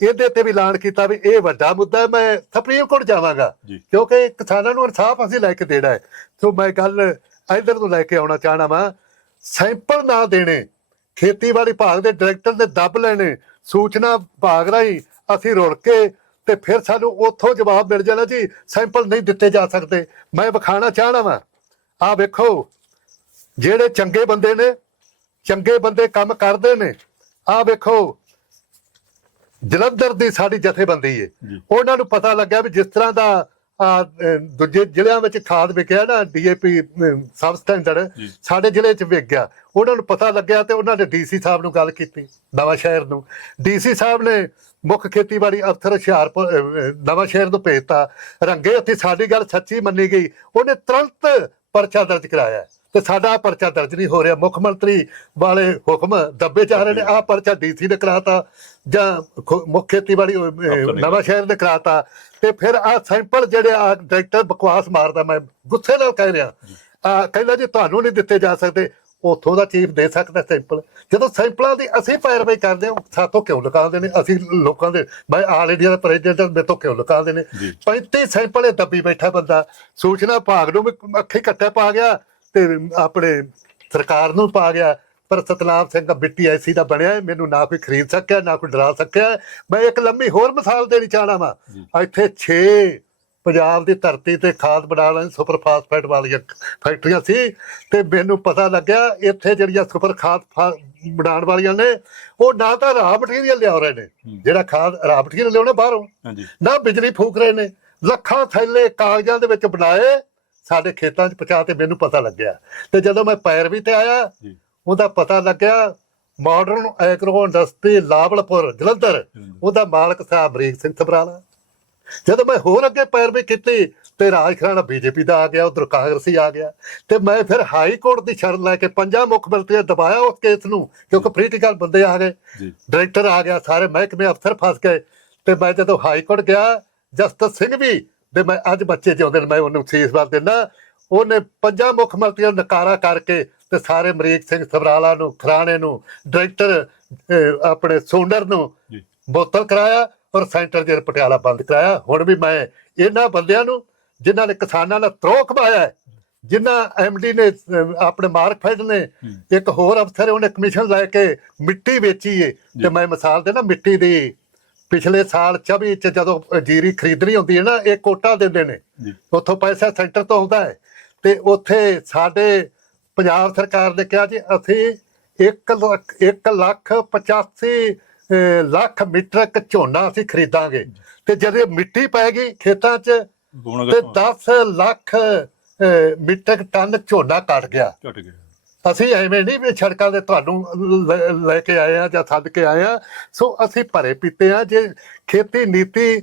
ਇਹਦੇ ਤੇ ਵੀ ਐਲਾਨ ਕੀਤਾ ਵੀ ਇਹ ਵੱਡਾ ਮੁੱਦਾ ਹੈ ਮੈਂ ਸੁਪਰੀਮ ਕੋਰਟ ਜਾਵਾਂਗਾ ਕਿਉਂਕਿ ਕਿਸਾਨਾਂ ਨੂੰ ਇਨਸਾਫ ਅਸੀਂ ਲੈ ਕੇ ਦੇਣਾ ਹੈ। ਸੋ ਮੈਂ ਗੱਲ ਇਧਰ ਤੋਂ ਲੈ ਕੇ ਆਉਣਾ ਚਾਹਣਾ ਵਾਂ ਸੈਂਪਲ ਨਾ ਦੇਣੇ ਖੇਤੀਬਾੜੀ ਵਿਭਾਗ ਦੇ ਡਾਇਰੈਕਟਰ ਨੇ ਦੱਬ ਲੈਣੇ ਸੂਚਨਾ ਵਿਭਾਗ ਰਾਹੀਂ ਅਸੀਂ ਰੁੜ ਕੇ ਤੇ ਫਿਰ ਸਾਨੂੰ ਉੱਥੋਂ ਜਵਾਬ ਮਿਲ ਜਾਣਾ ਜੀ ਸੈਂਪਲ ਨਹੀਂ ਦਿੱਤੇ ਜਾ ਸਕਦੇ। ਮੈਂ ਵਿਖਾਣਾ ਚਾਹਣਾ ਵਾਂ। ਆ ਵੇਖੋ ਜਿਹੜੇ ਚੰਗੇ ਬੰਦੇ ਨੇ ਚੰਗੇ ਬੰਦੇ ਕੰਮ ਕਰਦੇ ਨੇ ਆ ਵੇਖੋ ਜਲੰਧਰ ਦੀ ਸਾਡੀ ਜਥੇਬੰਦੀ ਹੈ ਜੀ। ਉਹਨਾਂ ਨੂੰ ਪਤਾ ਲੱਗਿਆ ਵੀ ਜਿਸ ਤਰ੍ਹਾਂ ਦਾ ਦੂਜੇ ਜ਼ਿਲ੍ਹਿਆਂ ਵਿੱਚ ਖਾਦ ਵਿਕਿਆ ਨਾ ਡੀਏਪੀ ਸਬ ਸਟੈਂਡਰਡ। ਸਾਡੇ ਜ਼ਿਲ੍ਹੇ 'ਚ ਵਿਕ ਗਿਆ। ਉਹਨਾਂ ਨੂੰ ਪਤਾ ਲੱਗਿਆ ਤੇ ਉਹਨਾਂ ਨੇ ਡੀਸੀ ਸਾਹਿਬ ਨੂੰ ਗੱਲ ਕੀਤੀ ਨਵਾਂ ਸ਼ਹਿਰ ਨੂੰ। ਡੀਸੀ ਸਾਹਿਬ ਨੇ ਮੁੱਖ ਖੇਤੀਬਾੜੀ ਅਫਸਰ ਹੁਸ਼ਿਆਰਪੁਰ ਨਵਾਂ ਸ਼ਹਿਰ ਨੂੰ ਭੇਜਤਾ। ਰੰਗੇ ਉੱਥੇ ਸਾਡੀ ਗੱਲ ਸੱਚੀ ਮੰਨੀ ਗਈ। ਉਹਨੇ ਤੁਰੰਤ ਪਰਚਾ ਦਰਜ ਕਰਾਇਆ। ਤੇ ਸਾਡਾ ਪਰਚਾ ਦਰਜ ਨਹੀਂ ਹੋ ਰਿਹਾ। ਮੁੱਖ ਮੰਤਰੀ ਵਾਲੇ ਹੁਕਮ ਦੱਬੇ ਜਾ ਰਹੇ ਨੇ। ਆ ਪਰਚਾ ਡੀਸੀ ਨੇ ਕਰਾਤਾ ਜਾਂ ਮੁੱਖ ਖੇਤੀਬਾੜੀ ਨਵਾਂ ਸ਼ਹਿਰ ਨੇ ਕਰਾਤਾ। ਤੇ ਫਿਰ ਆ ਸੈਂਪਲ ਜਿਹੜੇ ਆ ਡਾਇਰੈਕਟਰ ਬਕਵਾਸ ਮਾਰਦਾ ਮੈਂ ਗੁੱਸੇ ਨਾਲ ਕਹਿ ਰਿਹਾ। ਆ ਕਹਿੰਦਾ ਜੀ ਤੁਹਾਨੂੰ ਨਹੀਂ ਦਿੱਤੇ ਜਾ ਸਕਦੇ। ਉਥੋਂ ਦਾ ਚੀਫ ਦੇ ਸਕਦਾ ਸੈਂਪਲ। ਜਦੋਂ ਸੈਂਪਲਾਂ ਦੀ ਅਸੀਂ ਪੈਰਵਾਈ ਕਰਦੇ ਹਾਂ ਸਾਤੋਂ ਕਿਉਂ ਲੁਕਾਉਂਦੇ ਨੇ? ਅਸੀਂ ਲੋਕਾਂ ਦੇ ਮੈਂ ਆਲ ਇੰਡੀਆ ਦਾ ਪ੍ਰੈਜ਼ੀਡੈਂਟ ਮੇਰੇ ਤੋਂ ਕਿਉਂ ਲੁਕਾਉਂਦੇ ਨੇ? ਜੀ। 35 ਸੈਂਪਲ ਇਹ ਦੱਬੀ ਬੈਠਾ ਬੰਦਾ। ਸੂਚਨਾ ਭਾਗ ਨੂੰ ਵੀ ਅੱਖੀ ਕੱਟੇ ਪਾ ਗਿਆ। ਤੇ ਆਪਣੇ ਸਰਕਾਰ ਨੂੰ ਪਾ ਗਿਆ। ਪਰ ਸਤਨਾਮ ਸਿੰਘ ਬਿੱਟੀ ਐਸੀ ਦਾ ਬਣਿਆ ਮੈਨੂੰ ਨਾ ਕੋਈ ਖਰੀਦ ਸਕਿਆ ਨਾ ਕੋਈ ਡਰਾ ਸਕਿਆ ਮੈਂ ਇੱਕ ਲੰਮੀ ਹੋਰ ਮਿਸਾਲ ਦੇਣੀ ਚਾਹਣਾ ਵਾ। ਇੱਥੇ 6 ਪੰਜਾਬ ਦੀ ਧਰਤੀ ਤੇ ਖਾਦ ਬਣਾ ਲੈਣ ਸੁਪਰ ਫਾਸਫੇਟ ਵਾਲੀਆਂ ਫੈਕਟਰੀਆਂ ਸੀ ਤੇ ਮੈਨੂੰ ਪਤਾ ਲੱਗਿਆ ਇੱਥੇ ਜਿਹੜੀਆਂ ਸੁਪਰ ਖਾਦ ਬਣਾਉਣ ਵਾਲੀਆਂ ਨੇ ਉਹ ਨਾ ਤਾਂ ਰਾ ਮਟੀਰੀਅਲ ਲਿਆ ਰਹੇ ਨੇ। ਜਿਹੜਾ ਖਾਦ ਰਾ ਮਟੀਰੀਅਲ ਲਿਆਉਣਾ ਬਾਹਰੋਂ। ਨਾ ਬਿਜਲੀ ਫੂਕ ਰਹੇ ਨੇ ਲੱਖਾਂ ਥੈਲੇ ਕਾਗਜ਼ਾਂ ਦੇ ਵਿੱਚ ਬਣਾਏ ਸਾਡੇ ਖੇਤਾਂ 'ਚ ਪਹੁੰਚਾ ਤੇ ਮੈਨੂੰ ਪਤਾ ਲੱਗਿਆ। ਤੇ ਜਦੋਂ ਮੈਂ ਪੈਰਵੀ ਤੇ ਆਇਆ ਉਹਦਾ ਪਤਾ ਲੱਗਿਆ modern agro industry Lavalpur Jalandhar ਉਹਦਾ ਮਾਲਕ ਸਾਹਿਬ ਅਮਰੀਕ ਸਿੰਘ ਥਬਰਾਲਾ ਜਦੋਂ ਮੈਂ ਹੋਰ ਅੱਗੇ ਪੈਰਵੀ ਕੀਤੀ ਤੇ ਰਾਜ ਖਰਾਣਾ ਬੀਜੇਪੀ ਦਾ ਆ ਗਿਆ ਉਧਰ ਕਾਂਗਰਸੀ ਆ ਗਿਆ ਤੇ ਮੈਂ ਫਿਰ ਹਾਈ ਕੋਰਟ ਦੀ ਸ਼ਰਨ ਲੈ ਕੇ ਪੰਜਾਂ ਮੁੱਖ ਮੰਤਰੀਆਂ ਦਬਾਇਆ ਉਸ ਕੇਸ ਨੂੰ ਕਿਉਂਕਿ ਪੋਲੀਟੀਕਲ ਬੰਦੇ ਆ ਗਏ। ਡਾਇਰੈਕਟਰ ਆ ਗਿਆ ਸਾਰੇ ਮਹਿਕਮੇ ਅਫਸਰ ਫਸ ਗਏ। ਤੇ ਮੈਂ ਜਦੋਂ ਹਾਈ ਕੋਰਟ ਗਿਆ ਜਸਟਿਸ ਸਿੰਘ ਵੀ ਤੇ ਮੈਂ ਅੱਜ ਬੱਚੇ ਜਿਉਂਦੇ ਨੇ ਮੈਂ ਉਹਨੂੰ ਸੀਸ ਵਾਰ ਦਿੰਦਾ ਉਹਨੇ ਪੰਜਾਂ ਮੁੱਖ ਮੰਤਰੀਆਂ ਨੂੰ ਨਕਾਰਾ ਕਰਕੇ ਤੇ ਸਾਰੇ ਅਮਰੀਕ ਸਿੰਘ ਸਬਰਾਲਾ ਨੂੰ ਖਰਾਣੇ ਨੂੰ ਡਾਇਰੈਕਟਰ ਆਪਣੇ ਸੋਨਰ ਨੂੰ ਬੋਤਲ ਕਰਾਇਆ ਔਰ ਸੈਂਟਰ ਜੇਲ੍ਹ ਪਟਿਆਲਾ ਬੰਦ ਕਰਾਇਆ ਹੁਣ ਵੀ ਮੈਂ ਇਹਨਾਂ ਬੰਦਿਆਂ ਨੂੰ ਜਿਨ੍ਹਾਂ ਨੇ ਕਿਸਾਨਾਂ ਦਾ ਤਰੋਹ ਕਮਾਇਆ ਜਿਨ੍ਹਾਂ ਐਮਡੀ ਨੇ ਆਪਣੇ ਮਾਰਕਫੈਡ ਨੇ ਹੂੰ। ਇੱਕ ਹੋਰ ਅਫਸਰ ਉਹਨੇ ਕਮਿਸ਼ਨ ਲੈ ਕੇ ਮਿੱਟੀ ਵੇਚੀ ਏ। ਤੇ ਮੈਂ ਮਿਸਾਲ ਦੇਣਾ ਮਿੱਟੀ ਦੀ ਪਿਛਲੇ ਸਾਲ 24 ਚ ਜਦੋਂ ਜੀਰੀ ਖਰੀਦਣੀ ਹੁੰਦੀ ਹੈ ਨਾ ਇਹ ਕੋਟਾ ਦਿੰਦੇ ਨੇ। ਉੱਥੋਂ ਪੈਸਾ ਸੈਂਟਰ ਤੋਂ ਆਉਂਦਾ ਹੈ। ਤੇ ਉੱਥੇ ਸਾਡੇ ਪੰਜਾਬ ਸਰਕਾਰ ਨੇ ਕਿਹਾ ਜੀ ਅਸੀਂ 1 ਲੱਖ 1 ਲੱਖ 85 ਅਹ, ਲੱਖ ਝੋਨਾ ਅਸੀਂ ਖਰੀਦਾਂਗੇ। ਤੇ ਜਦੋਂ ਮਿੱਟੀ ਪੈ ਗਈ ਖੇਤਾਂ 'ਚ ਤੇ ਅਗਰ 10 ਲੱਖ ਅਹ, ਮੀਟਰ ਟਨ ਝੋਨਾ ਕੱਟ ਗਿਆ। ਅਸੀਂ ਐਵੇਂ ਨਹੀਂ ਵੀ ਸੜਕਾਂ ਦੇ ਤੁਹਾਨੂੰ ਲੈ- ਕੇ ਆਏ ਆ ਜਾਂ ਸੱਦ ਕੇ ਆਏ ਆ। ਸੋ ਅਸੀਂ ਭਰੇ ਪੀਤੇ ਆ। ਜੇ ਖੇਤੀ ਨੀਤੀ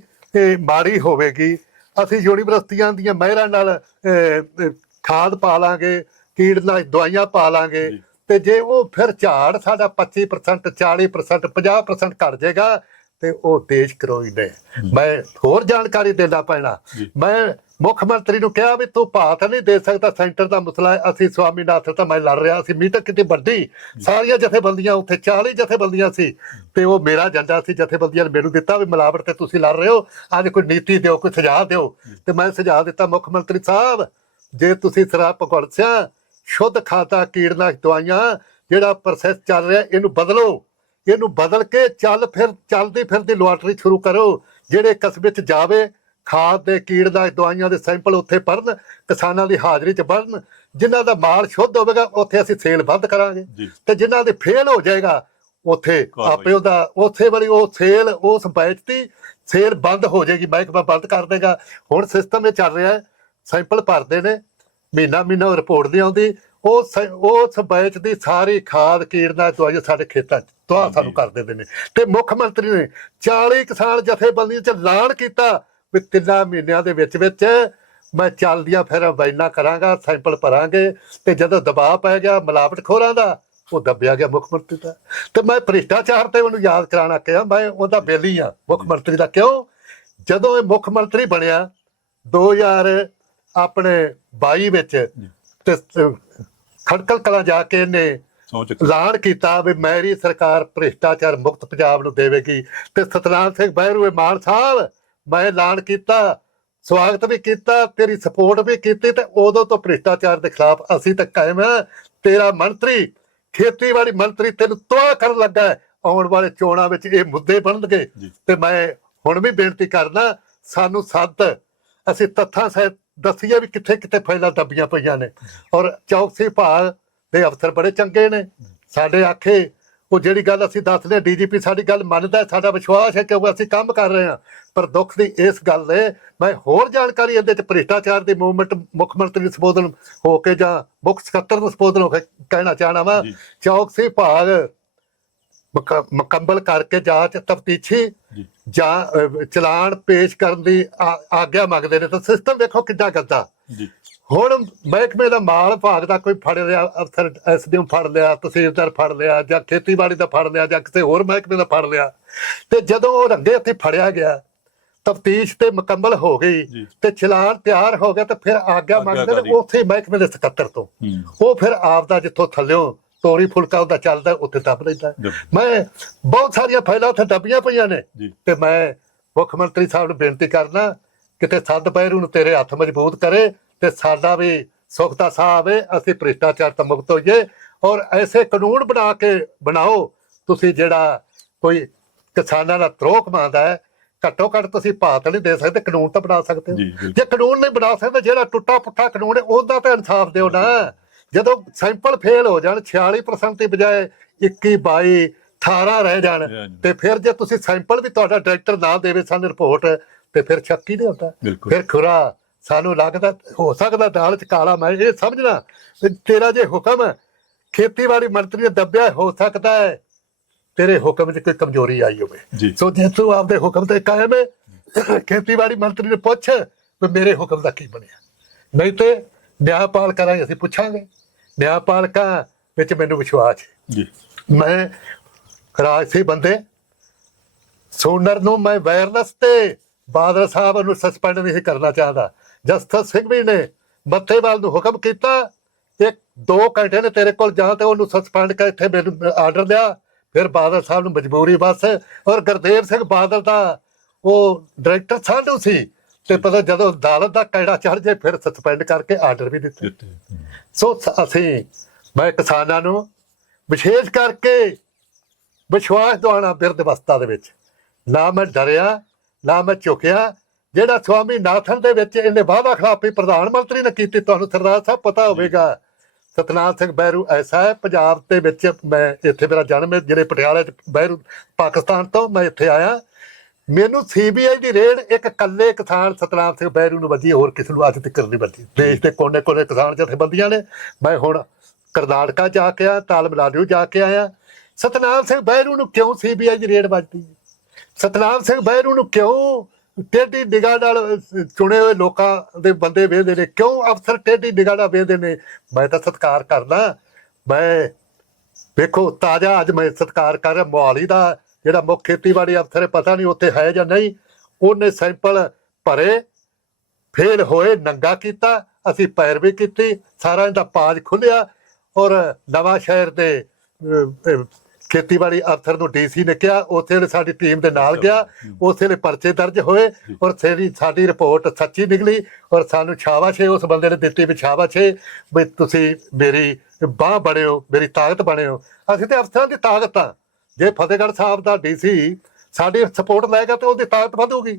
ਮਾੜੀ ਹੋਵੇਗੀ ਅਸੀਂ ਯੂਨੀਵਰਸਿਟੀਆਂ ਦੀਆਂ ਮਹਿਰਾਂ ਨਾਲ ਖਾਦ ਪਾ ਲਾਂਗੇ ਕੀੜਨਾਸ਼ਕ ਦਵਾਈਆਂ ਪਾ ਲਾਂਗੇ। ਤੇ ਜੇ ਉਹ ਫਿਰ ਝਾੜ ਸਾਡਾ 25% 40% 50% ਘਟ ਜਾਏਗਾ ਤੇ ਉਹ ਦੇਸ਼ ਕਰੋਈ ਨੇ। ਮੈਂ ਹੋਰ ਜਾਣਕਾਰੀ ਦੇਣਾ ਪੈਣਾ। ਮੈਂ ਮੁੱਖ ਮੰਤਰੀ ਨੂੰ ਕਿਹਾ ਵੀ ਤੂੰ ਭਾਤ ਨਹੀਂ ਦੇ ਸਕਦਾ, ਸੈਂਟਰ ਦਾ ਮਸਲਾ ਹੈ, ਅਸੀਂ ਸਵਾਮੀਨਾਥਨ ਤਾਂ ਮੈਂ ਲੜ ਰਿਹਾ ਸੀ, ਮੀਟਿੰਗ ਕਿਤੇ ਵੱਡੀ, ਸਾਰੀਆਂ ਜਥੇਬੰਦੀਆਂ ਉੱਥੇ 40 ਜਥੇਬੰਦੀਆਂ ਸੀ, ਤੇ ਉਹ ਮੇਰਾ ਏਜੰਡਾ ਸੀ, ਜਥੇਬੰਦੀਆਂ ਨੇ ਮੈਨੂੰ ਦਿੱਤਾ ਵੀ ਮਿਲਾਵਟ ਤੇ ਤੁਸੀਂ ਲੜ ਰਹੇ ਹੋ, ਅੱਜ ਕੋਈ ਨੀਤੀ ਦਿਓ, ਕੋਈ ਸੁਝਾਅ ਦਿਓ, ਤੇ ਮੈਂ ਸੁਝਾਅ ਦਿੱਤਾ ਮੁੱਖ ਮੰਤਰੀ ਸਾਹਿਬ, ਜੇ ਤੁਸੀਂ ਸ਼ਰਾਬ ਪਕੜਸਿਆ ਸ਼ੁੱਧ ਖਾਤਾ ਕੀੜਨਾਸ਼ਕ ਦਵਾਈਆਂ, ਜਿਹੜਾ ਪ੍ਰੋਸੈਸ ਚੱਲ ਰਿਹਾ, ਇਹਨੂੰ ਬਦਲੋ, ਇਹਨੂੰ ਬਦਲ ਕੇ ਚੱਲ ਫਿਰ, ਚੱਲਦੀ ਫਿਰਦੀ ਲੋਟਰੀ ਸ਼ੁਰੂ ਕਰੋ, ਜਿਹੜੇ ਕਸਬੇ 'ਚ ਜਾਵੇ ਖਾਦ ਦੇ ਕੀੜਨਾਸ਼ਕ ਦਵਾਈਆਂ ਦੇ ਸੈਂਪਲ ਉੱਥੇ ਪੜਨ ਕਿਸਾਨਾਂ ਦੀ ਹਾਜ਼ਰੀ 'ਚ ਬਣਨ ਜਿਨ੍ਹਾਂ ਦਾ ਮਾਲ ਸ਼ੁੱਧ ਹੋਵੇਗਾ ਉੱਥੇ ਅਸੀਂ ਸੇਲ ਬੰਦ ਕਰਾਂਗੇ। ਤੇ ਜਿਨ੍ਹਾਂ ਦੇ ਫੇਲ ਹੋ ਜਾਏਗਾ ਉੱਥੇ। ਆਪੇ ਉਹਦਾ ਉੱਥੇ ਵਾਲੀ ਉਹ ਸੇਲ ਉਸ ਬੈਚ ਦੀ ਸੇਲ ਬੰਦ ਹੋ ਜਾਏਗੀ ਮਹਿਕਮਾ ਬੰਦ ਕਰ ਦੇਗਾ। ਹੁਣ ਸਿਸਟਮ ਇਹ ਚੱਲ ਰਿਹਾ ਹੈ ਸੈਂਪਲ ਭਰਦੇ ਨੇ ਮਹੀਨਾ ਮਹੀਨਾ ਰਿਪੋਰਟ ਨਹੀਂ ਆਉਂਦੀ। ਉਹ ਉਸ ਬੈਚ ਦੀ ਸਾਰੀ ਖਾਦ ਕੀੜਨਾਸ਼ਕ ਦਵਾਈ ਸਾਡੇ ਖੇਤਾਂ 'ਚ ਹਾਂਜੀ। ਸਾਨੂੰ ਕਰ ਦਿੰਦੇ ਨੇ। ਤੇ ਮੁੱਖ ਮੰਤਰੀ ਨੇ 40 ਕਿਸਾਨ ਜਥੇਬੰਦੀਆਂ 'ਚ ਐਲਾਨ ਕੀਤਾ ਵੀ ਤਿੰਨਾਂ ਮਹੀਨਿਆਂ ਦੇ ਵਿੱਚ ਵਿੱਚ ਮੈਂ ਚੱਲਦੀਆਂ ਫਿਰ ਵੈਨਾ ਕਰਾਂਗਾ ਸੈਂਪਲ ਭਰਾਂਗੇ ਤੇ ਜਦੋਂ ਦਬਾਅ ਪੈ ਗਿਆ ਮਿਲਾਵਟ ਖੋਰਾਂ ਦਾ ਉਹ ਦੱਬਿਆ ਗਿਆ ਮੁੱਖ ਮੰਤਰੀ ਦਾ। ਤੇ ਮੈਂ ਭ੍ਰਿਸ਼ਟਾਚਾਰ ਤੇ ਉਹਨੂੰ ਯਾਦ ਕਰਾਉਣਾ ਕਿਹਾ ਮੈਂ ਉਹਦਾ ਬੇਲੀ ਆ ਮੁੱਖ ਮੰਤਰੀ ਦਾ। ਕਿਉਂ? ਜਦੋਂ ਇਹ ਮੁੱਖ ਮੰਤਰੀ ਬਣਿਆ 2000 ਆਪਣੇ 22 ਵਿੱਚ ਤੇ ਖੜਕਲ ਕਲਾਂ ਜਾ ਕੇ ਇਹਨੇ ਐਲਾਨ ਕੀਤਾ ਵੀ ਮੇਰੀ ਸਰਕਾਰ ਭ੍ਰਿਸ਼ਟਾਚਾਰ ਮੁਕਤ ਪੰਜਾਬ ਨੂੰ ਦੇਵੇਗੀ। ਤੇ ਸਤਨਾਮ ਸਿੰਘ ਬਹਿਰੂ ਮਾਨ ਸਾਹਿਬ ਮੈਂ ਐਲਾਨ ਕੀਤਾ ਸਵਾਗਤ ਵੀ ਕੀਤਾ ਤੇਰੀ ਸਪੋਰਟ ਵੀ ਕੀਤੀ ਤੇ ਉਦੋਂ ਤੋਂ ਭ੍ਰਿਸ਼ਟਾਚਾਰ ਦੇ ਖਿਲਾਫ ਅਸੀਂ ਤਾਂ ਕਾਇਮ ਹਾਂ। ਤੇਰਾ ਮੰਤਰੀ ਖੇਤੀਬਾੜੀ ਮੰਤਰੀ ਤੈਨੂੰ ਤਬਾਹ ਕਰਨ ਲੱਗਾ। ਆਉਣ ਵਾਲੇ ਚੋਣਾਂ ਵਿੱਚ ਇਹ ਮੁੱਦੇ ਬਣਨਗੇ। ਤੇ ਮੈਂ ਹੁਣ ਵੀ ਬੇਨਤੀ ਕਰਨਾ ਸਾਨੂੰ ਸੱਤ ਅਸੀਂ ਤੱਥਾਂ ਸਹਿਤ ਦੱਸੀਏ ਵੀ ਕਿੱਥੇ ਕਿੱਥੇ ਫਾਈਲਾਂ ਦੱਬੀਆਂ ਪਈਆਂ ਨੇ। ਔਰ ਚੌਕਸੀ ਭਾਗ ਦੇ ਅਫਸਰ ਬੜੇ ਚੰਗੇ ਨੇ। ਸਾਡੇ ਆਖੇ ਉਹ ਜਿਹੜੀ ਗੱਲ ਅਸੀਂ ਦੱਸਦੇ ਡੀਜੀਪੀ ਸਾਡੀ ਗੱਲ ਮੰਨਦਾ ਹੈ, ਸਾਡਾ ਵਿਸ਼ਵਾਸ ਹੈ ਕਿ ਉਹ ਅਸੀਂ ਕੰਮ ਕਰ ਰਹੇ ਹਾਂ। ਪਰ ਦੁੱਖ ਦੀ ਇਸ ਗੱਲ ਹੈ ਮੈਂ ਹੋਰ ਜਾਣਕਾਰੀ ਇਹਦੇ ਚ ਭ੍ਰਿਸ਼ਟਾਚਾਰ ਦੀ ਮੂਵਮੈਂਟ ਮੁੱਖ ਮੰਤਰੀ ਨੂੰ ਸੰਬੋਧਨ ਹੋ ਕੇ ਜਾਂ ਮੁੱਖ ਸਕੱਤਰ ਨੂੰ ਸੰਬੋਧਨ ਹੋ ਕੇ ਕਹਿਣਾ ਚਾਹਣਾ ਵਾ। ਚੌਕਸੀ ਭਾਗ ਮੁਕ- ਮੁਕੰਮਲ ਕਰਕੇ ਜਾਂਚ ਤਫਤੀਸ਼ੀ ਜੀ। ਚਲਾਨ ਪੇਸ਼ ਕਰਨ ਦੀ ਆਗਿਆ ਮੰਗਦੇ ਨੇ। ਤਾਂ ਸਿਸਟਮ ਵੇਖੋ ਕਿੱਦਾਂ ਗੰਦਾ। ਜੀ। ਹੁਣ ਮਹਿਕਮੇ ਦਾ ਮਾਲ ਭਾਗ ਦਾ ਕੋਈ ਫੜ ਲਿਆ ਅਫਸਰ ਐਸਡੀਐਮ ਫੜ ਲਿਆ ਤਹਿਸੀਲਦਾਰ ਫੜ ਲਿਆ ਜਾਂ ਖੇਤੀਬਾੜੀ ਦਾ ਫੜ ਲਿਆ ਜਾਂ ਕਿਸੇ ਹੋਰ ਮਹਿਕਮੇ ਦਾ ਫੜ ਲਿਆ ਤੇ ਜਦੋਂ ਉਹ ਰੰਗੇ ਹੱਥੀ ਫੜਿਆ ਗਿਆ ਤਫਤੀਸ਼ ਤੇ ਮੁਕੰਮਲ ਹੋ ਗਈ। ਤੇ ਚਲਾਨ ਤਿਆਰ ਹੋ ਗਿਆ ਤੇ ਫਿਰ ਆਗਿਆ ਮੰਗਦੇ। ਨੇ ਉਥੇ ਮਹਿਕਮੇ ਦੇ ਸਕੱਤਰ ਤੋਂ ਉਹ ਫਿਰ ਆਪ ਦਾ ਜਿੱਥੋਂ ਥੱਲਿਓ ਤੋਰੀ ਫੁਲਕਾ ਉਹਦਾ ਚੱਲਦਾ ਉੱਥੇ ਦੱਬ ਲੈਂਦਾ। ਮੈਂ ਬਹੁਤ ਸਾਰੀਆਂ ਫਾਈਲਾਂ ਉੱਥੇ ਦੱਬੀਆਂ ਪਈਆਂ ਨੇ ਤੇ ਮੈਂ ਮੁੱਖ ਮੰਤਰੀ ਸਾਹਿਬ ਨੂੰ ਬੇਨਤੀ ਕਰਨਾ ਕਿਤੇ ਸੱਦ ਪੈਰੂ ਨੂੰ ਤੇਰੇ ਹੱਥ ਮਜ਼ਬੂਤ ਕਰੇ ਤੇ ਸਾਡਾ ਵੀ ਸੁਖਤਾ ਸਾਹਿਬ ਅਸੀਂ ਭ੍ਰਿਸ਼ਟਾਚਾਰ ਤੋਂ ਮੁਕਤ ਹੋਈਏ ਔਰ ਐਸੇ ਕਾਨੂੰਨ ਬਣਾ ਕੇ ਬਣਾਓ ਤੁਸੀਂ ਜਿਹੜਾ ਕੋਈ ਕਿਸਾਨਾਂ ਦਾ ਤਰੋਹ ਕਮਾਉਂਦਾ ਹੈ ਘੱਟੋ ਘੱਟ ਤੁਸੀਂ ਭਾਤ ਨਹੀਂ ਦੇ ਸਕਦੇ ਕਾਨੂੰਨ ਤਾਂ ਬਣਾ ਸਕਦੇ ਹੋ। ਜੀ ਕਾਨੂੰਨ ਨਹੀਂ ਬਣਾ ਸਕਦੇ ਜਿਹੜਾ ਟੁੱਟਾ ਪੁੱਠਾ ਕਾਨੂੰਨ ਹੈ ਉਹਦਾ ਤਾਂ ਇਨਸਾਫ ਦਿਓ ਨਾ। ਜਦੋਂ ਸੈਂਪਲ ਫੇਲ ਹੋ ਜਾਣ 46% ਦੀ ਬਜਾਏ 21 22 18 ਰਹਿ ਜਾਣ। ਤੇ ਫਿਰ ਜੇ ਤੁਸੀਂ ਸੈਂਪਲ ਵੀ ਤੁਹਾਡਾ ਡਾਇਰੈਕਟਰ ਨਾ ਦੇਵੇ ਸਾਨੂੰ ਰਿਪੋਰਟ ਤੇ ਫਿਰ ਸ਼ੱਕ ਨਹੀਂ ਹੁੰਦਾ। ਫਿਰ ਖੁਰਾ ਸਾਨੂੰ ਲੱਗਦਾ ਹੋ ਸਕਦਾ ਦਾਲ ਚ ਕਾਲਾ ਮੈਂ ਇਹ ਸਮਝਣਾ ਤੇਰਾ ਜੇ ਹੁਕਮ ਹੈ, ਖੇਤੀਬਾੜੀ ਮੰਤਰੀ ਨੇ ਦੱਬਿਆ ਹੋ ਸਕਦਾ ਹੈ ਤੇਰੇ ਹੁਕਮ 'ਚ ਕੋਈ ਕਮਜ਼ੋਰੀ ਆਈ ਹੋਵੇ। ਸੋ ਜੇ ਤੂੰ ਆਪਦੇ ਹੁਕਮ ਤੇ ਕਾਇਮ ਹੈ ਖੇਤੀਬਾੜੀ ਮੰਤਰੀ ਨੂੰ ਪੁੱਛ ਵੀ ਮੇਰੇ ਹੁਕਮ ਦਾ ਕੀ ਬਣਿਆ। ਨਹੀਂ ਤੇ ਨਿਆਂਪਾਲ ਕਰਾਂਗੇ ਅਸੀਂ ਪੁੱਛਾਂਗੇ। ਨਿਆਂਪਾਲਕਾਂ ਵਿੱਚ ਮੈਨੂੰ ਵਿਸ਼ਵਾਸ ਹੈ। ਜੀ। ਮੈਂ ਰਾਜਸੀ ਬੰਦੇ ਸੋਨਰ ਨੂੰ ਮੈਂ ਵਾਇਰਲੈਸ ਤੇ ਬਾਦਲ ਸਾਹਿਬ ਨੂੰ ਸਸਪੈਂਡ ਨਹੀਂ ਕਰਨਾ ਚਾਹਦਾ। ਜਸਟਿਸ ਸਿੰਘ ਵੀ ਨੇ ਮੱਥੇਵਾਲ ਨੂੰ ਹੁਕਮ ਕੀਤਾ ਇੱਕ ਦੋ ਘੰਟੇ ਨੇ ਤੇਰੇ ਕੋਲ ਜਾਂ ਤੇ ਉਹਨੂੰ ਸਸਪੈਂਡ ਕਰ ਇੱਥੇ ਮੈਨੂੰ ਆਰਡਰ ਲਿਆ ਫਿਰ ਬਾਦਲ ਸਾਹਿਬ ਨੂੰ ਮਜਬੂਰੀ ਬਸ। ਔਰ ਗੁਰਦੇਵ ਸਿੰਘ ਬਾਦਲ ਦਾ ਉਹ ਡਾਇਰੈਕਟਰ ਸਾਡੂ ਸੀ ਤੇ ਪਤਾ ਜਦੋਂ ਅਦਾਲਤ ਦਾ ਕੈੜਾ ਚੜ ਜੇ ਫਿਰ ਸਸਪੈਂਡ ਕਰਕੇ ਆਰਡਰ ਵੀ ਦਿੱਤੇ। ਸ- ਅਸੀਂ ਮੈਂ ਕਿਸਾਨਾਂ ਨੂੰ ਵਿਸ਼ੇਸ਼ ਕਰਕੇ ਵਿਸ਼ਵਾਸ ਦਿਵਾਉਣਾ ਬਿਰਧ ਅਵਸਥਾ ਦੇ ਵਿੱਚ। ਨਾ ਮੈਂ ਡਰਿਆ ਨਾ ਮੈਂ ਝੁਕਿਆ ਜਿਹੜਾ ਸਵਾਮੀ ਨਾਥਨ ਦੇ ਵਿੱਚ ਇਹਨੇ ਵਾਅਦਾ ਖਿਲਾਫੀ ਪ੍ਰਧਾਨ ਮੰਤਰੀ ਨੇ ਕੀਤੀ ਤੁਹਾਨੂੰ ਸਰਦਾਰ ਸਾਹਿਬ ਪਤਾ ਹੋਵੇਗਾ। ਸਤਨਾਮ ਸਿੰਘ ਬਹਿਰੂ ਐਸਾ ਹੈ ਪੰਜਾਬ ਦੇ ਵਿੱਚ ਮੈਂ ਇੱਥੇ ਮੇਰਾ ਜਨਮ ਹੈ ਜਿਹੜੇ ਪਟਿਆਲੇ ਚ ਬਹਿਰੂ ਪਾਕਿਸਤਾਨ ਤੋਂ ਮੈਂ ਇੱਥੇ ਆਇਆ। ਮੈਨੂੰ ਸੀਬੀਆਈ ਦੀ ਰੇਡ ਇੱਕ ਕੱਲੇ ਕਿਸਾਨ ਸਤਨਾਮ ਸਿੰਘ ਬਹਿਰੂ ਨੂੰ ਵੱਜੀ ਹੋਰ ਕਿਸੇ ਨੂੰ ਅੱਜ ਤੱਕ ਨਹੀਂ ਵੱਜੀ। ਦੇਸ਼ ਦੇ ਕੋਨੇ ਕੋਨੇ ਕਿਸਾਨ ਜਥੇਬੰਦੀਆਂ ਨੇ। ਮੈਂ ਹੁਣ ਕਰਨਾਟਕਾ ਜਾ ਕੇ ਆ ਤਾਮਿਲਨਾਡੂ ਜਾ ਕੇ ਆਇਆ। ਸਤਨਾਮ ਸਿੰਘ ਬਹਿਰੂ ਨੂੰ ਕਿਉਂ ਸੀਬੀਆਈ ਦੀ ਰੇਡ ਵੱਜਦੀ ਸਤਨਾਮ ਸਿੰਘ ਬਹਿਰੂ ਨੂੰ ਕਿਉਂ ਟੇਢੀ ਨਿਗਾਹ ਨਾਲ ਚੁਣੇ ਹੋਏ ਲੋਕਾਂ ਦੇ ਬੰਦੇ ਵੇਖਦੇ ਨੇ। ਕਿਉਂ ਅਫਸਰ ਟੇਢੀ ਨਿਗਾਹ ਨਾਲ ਵੇਖਦੇ ਨੇ? ਮੈਂ ਤਾਂ ਸਤਿਕਾਰ ਕਰਦਾ। ਮੈਂ ਵੇਖੋ, ਤਾਜ਼ਾ ਅੱਜ ਮੈਂ ਸਤਿਕਾਰ ਕਰ ਰਿਹਾ। ਮੋਹਾਲੀ ਦਾ ਜਿਹੜਾ ਮੁੱਖ ਖੇਤੀਬਾੜੀ ਅਫਸਰ ਹੈ, ਪਤਾ ਨਹੀਂ ਉੱਥੇ ਹੈ ਜਾਂ ਨਹੀਂ, ਉਹਨੇ ਸੈਂਪਲ ਭਰੇ, ਫੇਲ ਹੋਏ, ਨੰਗਾ ਕੀਤਾ। ਅਸੀਂ ਪੈਰਵੀ ਕੀਤੀ, ਸਾਰਾ ਇਹਦਾ ਪਾਜ ਖੁੱਲਿਆ ਔਰ ਨਵਾਂ ਸ਼ਹਿਰ ਦੇ ਖੇਤੀਬਾੜੀ ਅਫਸਰ ਨੂੰ ਡੀਸੀ ਨੇ ਕਿਹਾ ਉੱਥੇ ਨੇ ਸਾਡੀ ਟੀਮ ਦੇ ਨਾਲ ਗਿਆ ਉੱਥੇ ਨੇ ਪਰਚੇ ਦਰਜ ਹੋਏ ਔਰ ਸਾਡੀ ਸਾਡੀ ਰਿਪੋਰਟ ਸੱਚੀ ਨਿਕਲੀ ਔਰ ਸਾਨੂੰ ਸ਼ਾਬਾਸ਼ ਹੈ ਉਸ ਬੰਦੇ ਨੇ ਦਿੱਤੀ ਵੀ ਸ਼ਾਬਾਸ਼ ਹੈ ਵੀ ਤੁਸੀਂ ਮੇਰੀ ਬਾਹ ਬਣਿਓ ਮੇਰੀ ਤਾਕਤ ਬਣਿਓ। ਅਸੀਂ ਤੇ ਅਫਸਰਾਂ ਦੀ ਤਾਕਤ ਆ ਜੇ ਫਤਿਹਗੜ੍ਹ ਸਾਹਿਬ ਦਾ ਡੀਸੀ ਸਾਡੀ ਸਪੋਰਟ ਲਏਗਾ ਤੇ ਉਹਦੀ ਤਾਕਤ ਵਧੂਗੀ।